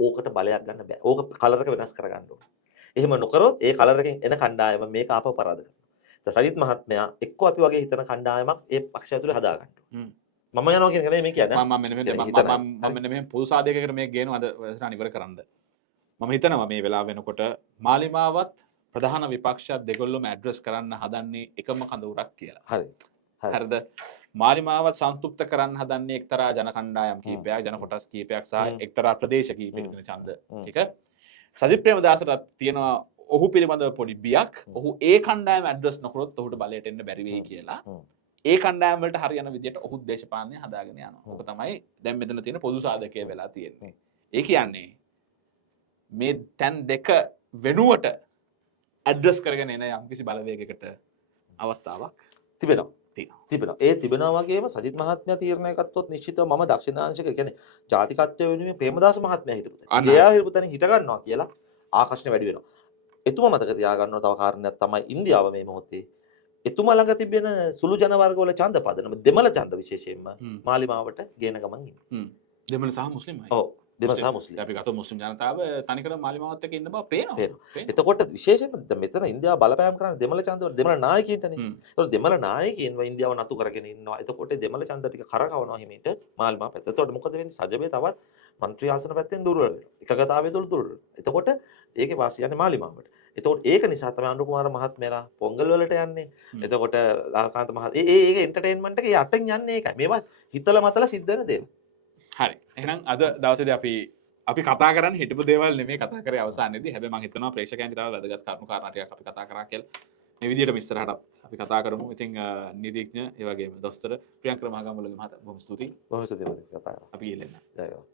ඕකට බලයක් ගන්න බෑ. ඕක කලර් එක වෙනස් කරගන්න ඕනේ. එහෙම නොකරොත් ඒ කලර් එකෙන් එන කණ්ඩායම මේක ආපහු පරාද කරනවා. සජිත් මහත්මයා එක්ක අපි වගේ හිතන කණ්ඩායමක් ඒ පක්ෂය ඇතුලේ හදා ගන්න ඕනේ. මම යනවා කියන එක නෙමෙයි මේ කියන්නේ. මම මෙන්න මේ පොදු සාධකයකට මේක ගේනවා අද වැඩසටහන ඉවර කරන්න. මම හිතනවා මේ වෙලාව වෙනකොට මාලිමාවත් ප්‍රධාන විපක්ෂයක් දෙගොල්ලොම ඇඩ්‍රස් කරන්න හදන්නේ එකම කඳවුරක් කියලා. හරි. හරි. හරිද? මාලිමාවත් සන්තුෂ්ත කරන්න හදන්නේ එක්තරා ජන කණ්ඩායම් කීපයක්, ජන කොටස් කීපයක් සහ එක්තරා ප්‍රදේශ කීපයකට දෙන ඡන්ද ටික. සජිත් ප්‍රේමදාසට තියෙනවා ඔහු පිළිබඳව පොඩි බියක්. ඔහු ඒ කණ්ඩායම ඇඩ්‍රස් නොකරොත් ඔහුට බලයට එන්න බැරි වෙයි කියලා. ඒ කණ්ඩායම් වලට හරියන විදිහට ඔහු දේශපාලනය හදාගෙන යනවා. ඕක තමයි දැන් මෙතන තියෙන පොදු සාධකය වෙලා තියෙන්නේ. ඒ කියන්නේ මේ තැන් දෙක වෙනුවට ඇඩ්‍රස් කරගෙන එන යම්කිසි බලවේගයකට අවස්ථාවක් තිබෙනවා. තියෙනවා. තිබෙනවා. ඒ තිබෙනවා වගේම සජිත් මහත්මයා තීරණය ගත්තොත් නිශ්චිතව මම දක්ෂිණාංශික කියන්නේ ජාතිකත්වය වෙනුවෙන් ප්‍රේමදාස මහත්මයා හිටපු තැන. අන්න. ජයා හිටපු තැන හිට ගන්නවා කියලා ආකර්ෂණය වැඩි වෙනවා. එතුමා මතක තියාගන්නවා තව කාරණයක් තමයි ඉන්දියාව මේ මොහොතේ එතුමා ළඟ තිබෙන සුළු ජන වර්ගවල ඡන්ද පදනම දෙමළ ඡන්ද විශේෂයෙන්ම මාලිමාවට ගේන ගමන් ඉන්නේ. දෙමළ සහ මුස්ලිම් අය. ඔව් දෙමළ සහ මුස්ලිම්. අපි ගත්තොත් මුස්ලිම් ජනතාව තනිකර මාලිමාවත් එක්ක ඉන්න බව පේනවා. එතකොට විශේෂයෙන්ම මෙතන ඉන්දියාව බලපෑම් කරන්නේ දෙමළ ඡන්ද වල දෙමළ නායකයින්ටනේ. ඒතකොට දෙමළ නායකයින්ව ඉන්දියාව නතු කරගෙන ඉන්නවා. එතකොට දෙමළ ඡන්ද ටික කරකවනවා හිමීට මාලිමා පැත්ත. එතකොට මොකද වෙන්නේ? සජබේ තවත් മന്ത്രി ආසන පැත්තෙන් දුර්වල වෙනවා. එකගතාවයේ දුර්වල. එතකොට ඒකේ වාසිය යන්නේ මාලිමාවට. එතකොට ඒක නිසා තමයි අනුර කුමාර මහත්මයාලා පොංගල් වලට යන්නේ. එතකොට ලාල්කාන්ත මහත්මයා ඒක එන්ටර්ටේන්මන්ට් එකේ යටින් යන්නේ ඒකයි. මේවා හිතලා මතලා සිද්ධ වෙන දේවල්. හරි. එහෙනම් අද දවසේදී අපි කතා කරන්නේ හිටපු දේවල් නෙමෙයි කතා කරේ අවසානයේදී. හැබැයි මම හිතනවා ප්‍රේක්ෂකයන්ට තව වැදගත් කරුණු කාරණා ටිකක් අපි කතා කරා කියලා. මේ විදිහටම ඉස්සරහට අපි කතා කරමු. ඉතින් නීතිඥ ඒ වගේම දොස්තර ප්‍රියංකර මහගම්මුලගේ මහතා බොහොම ස්තුතියි. බොහොම ස්තුතියි කතා කරා. අපි ඊළඟ ජය වේවා.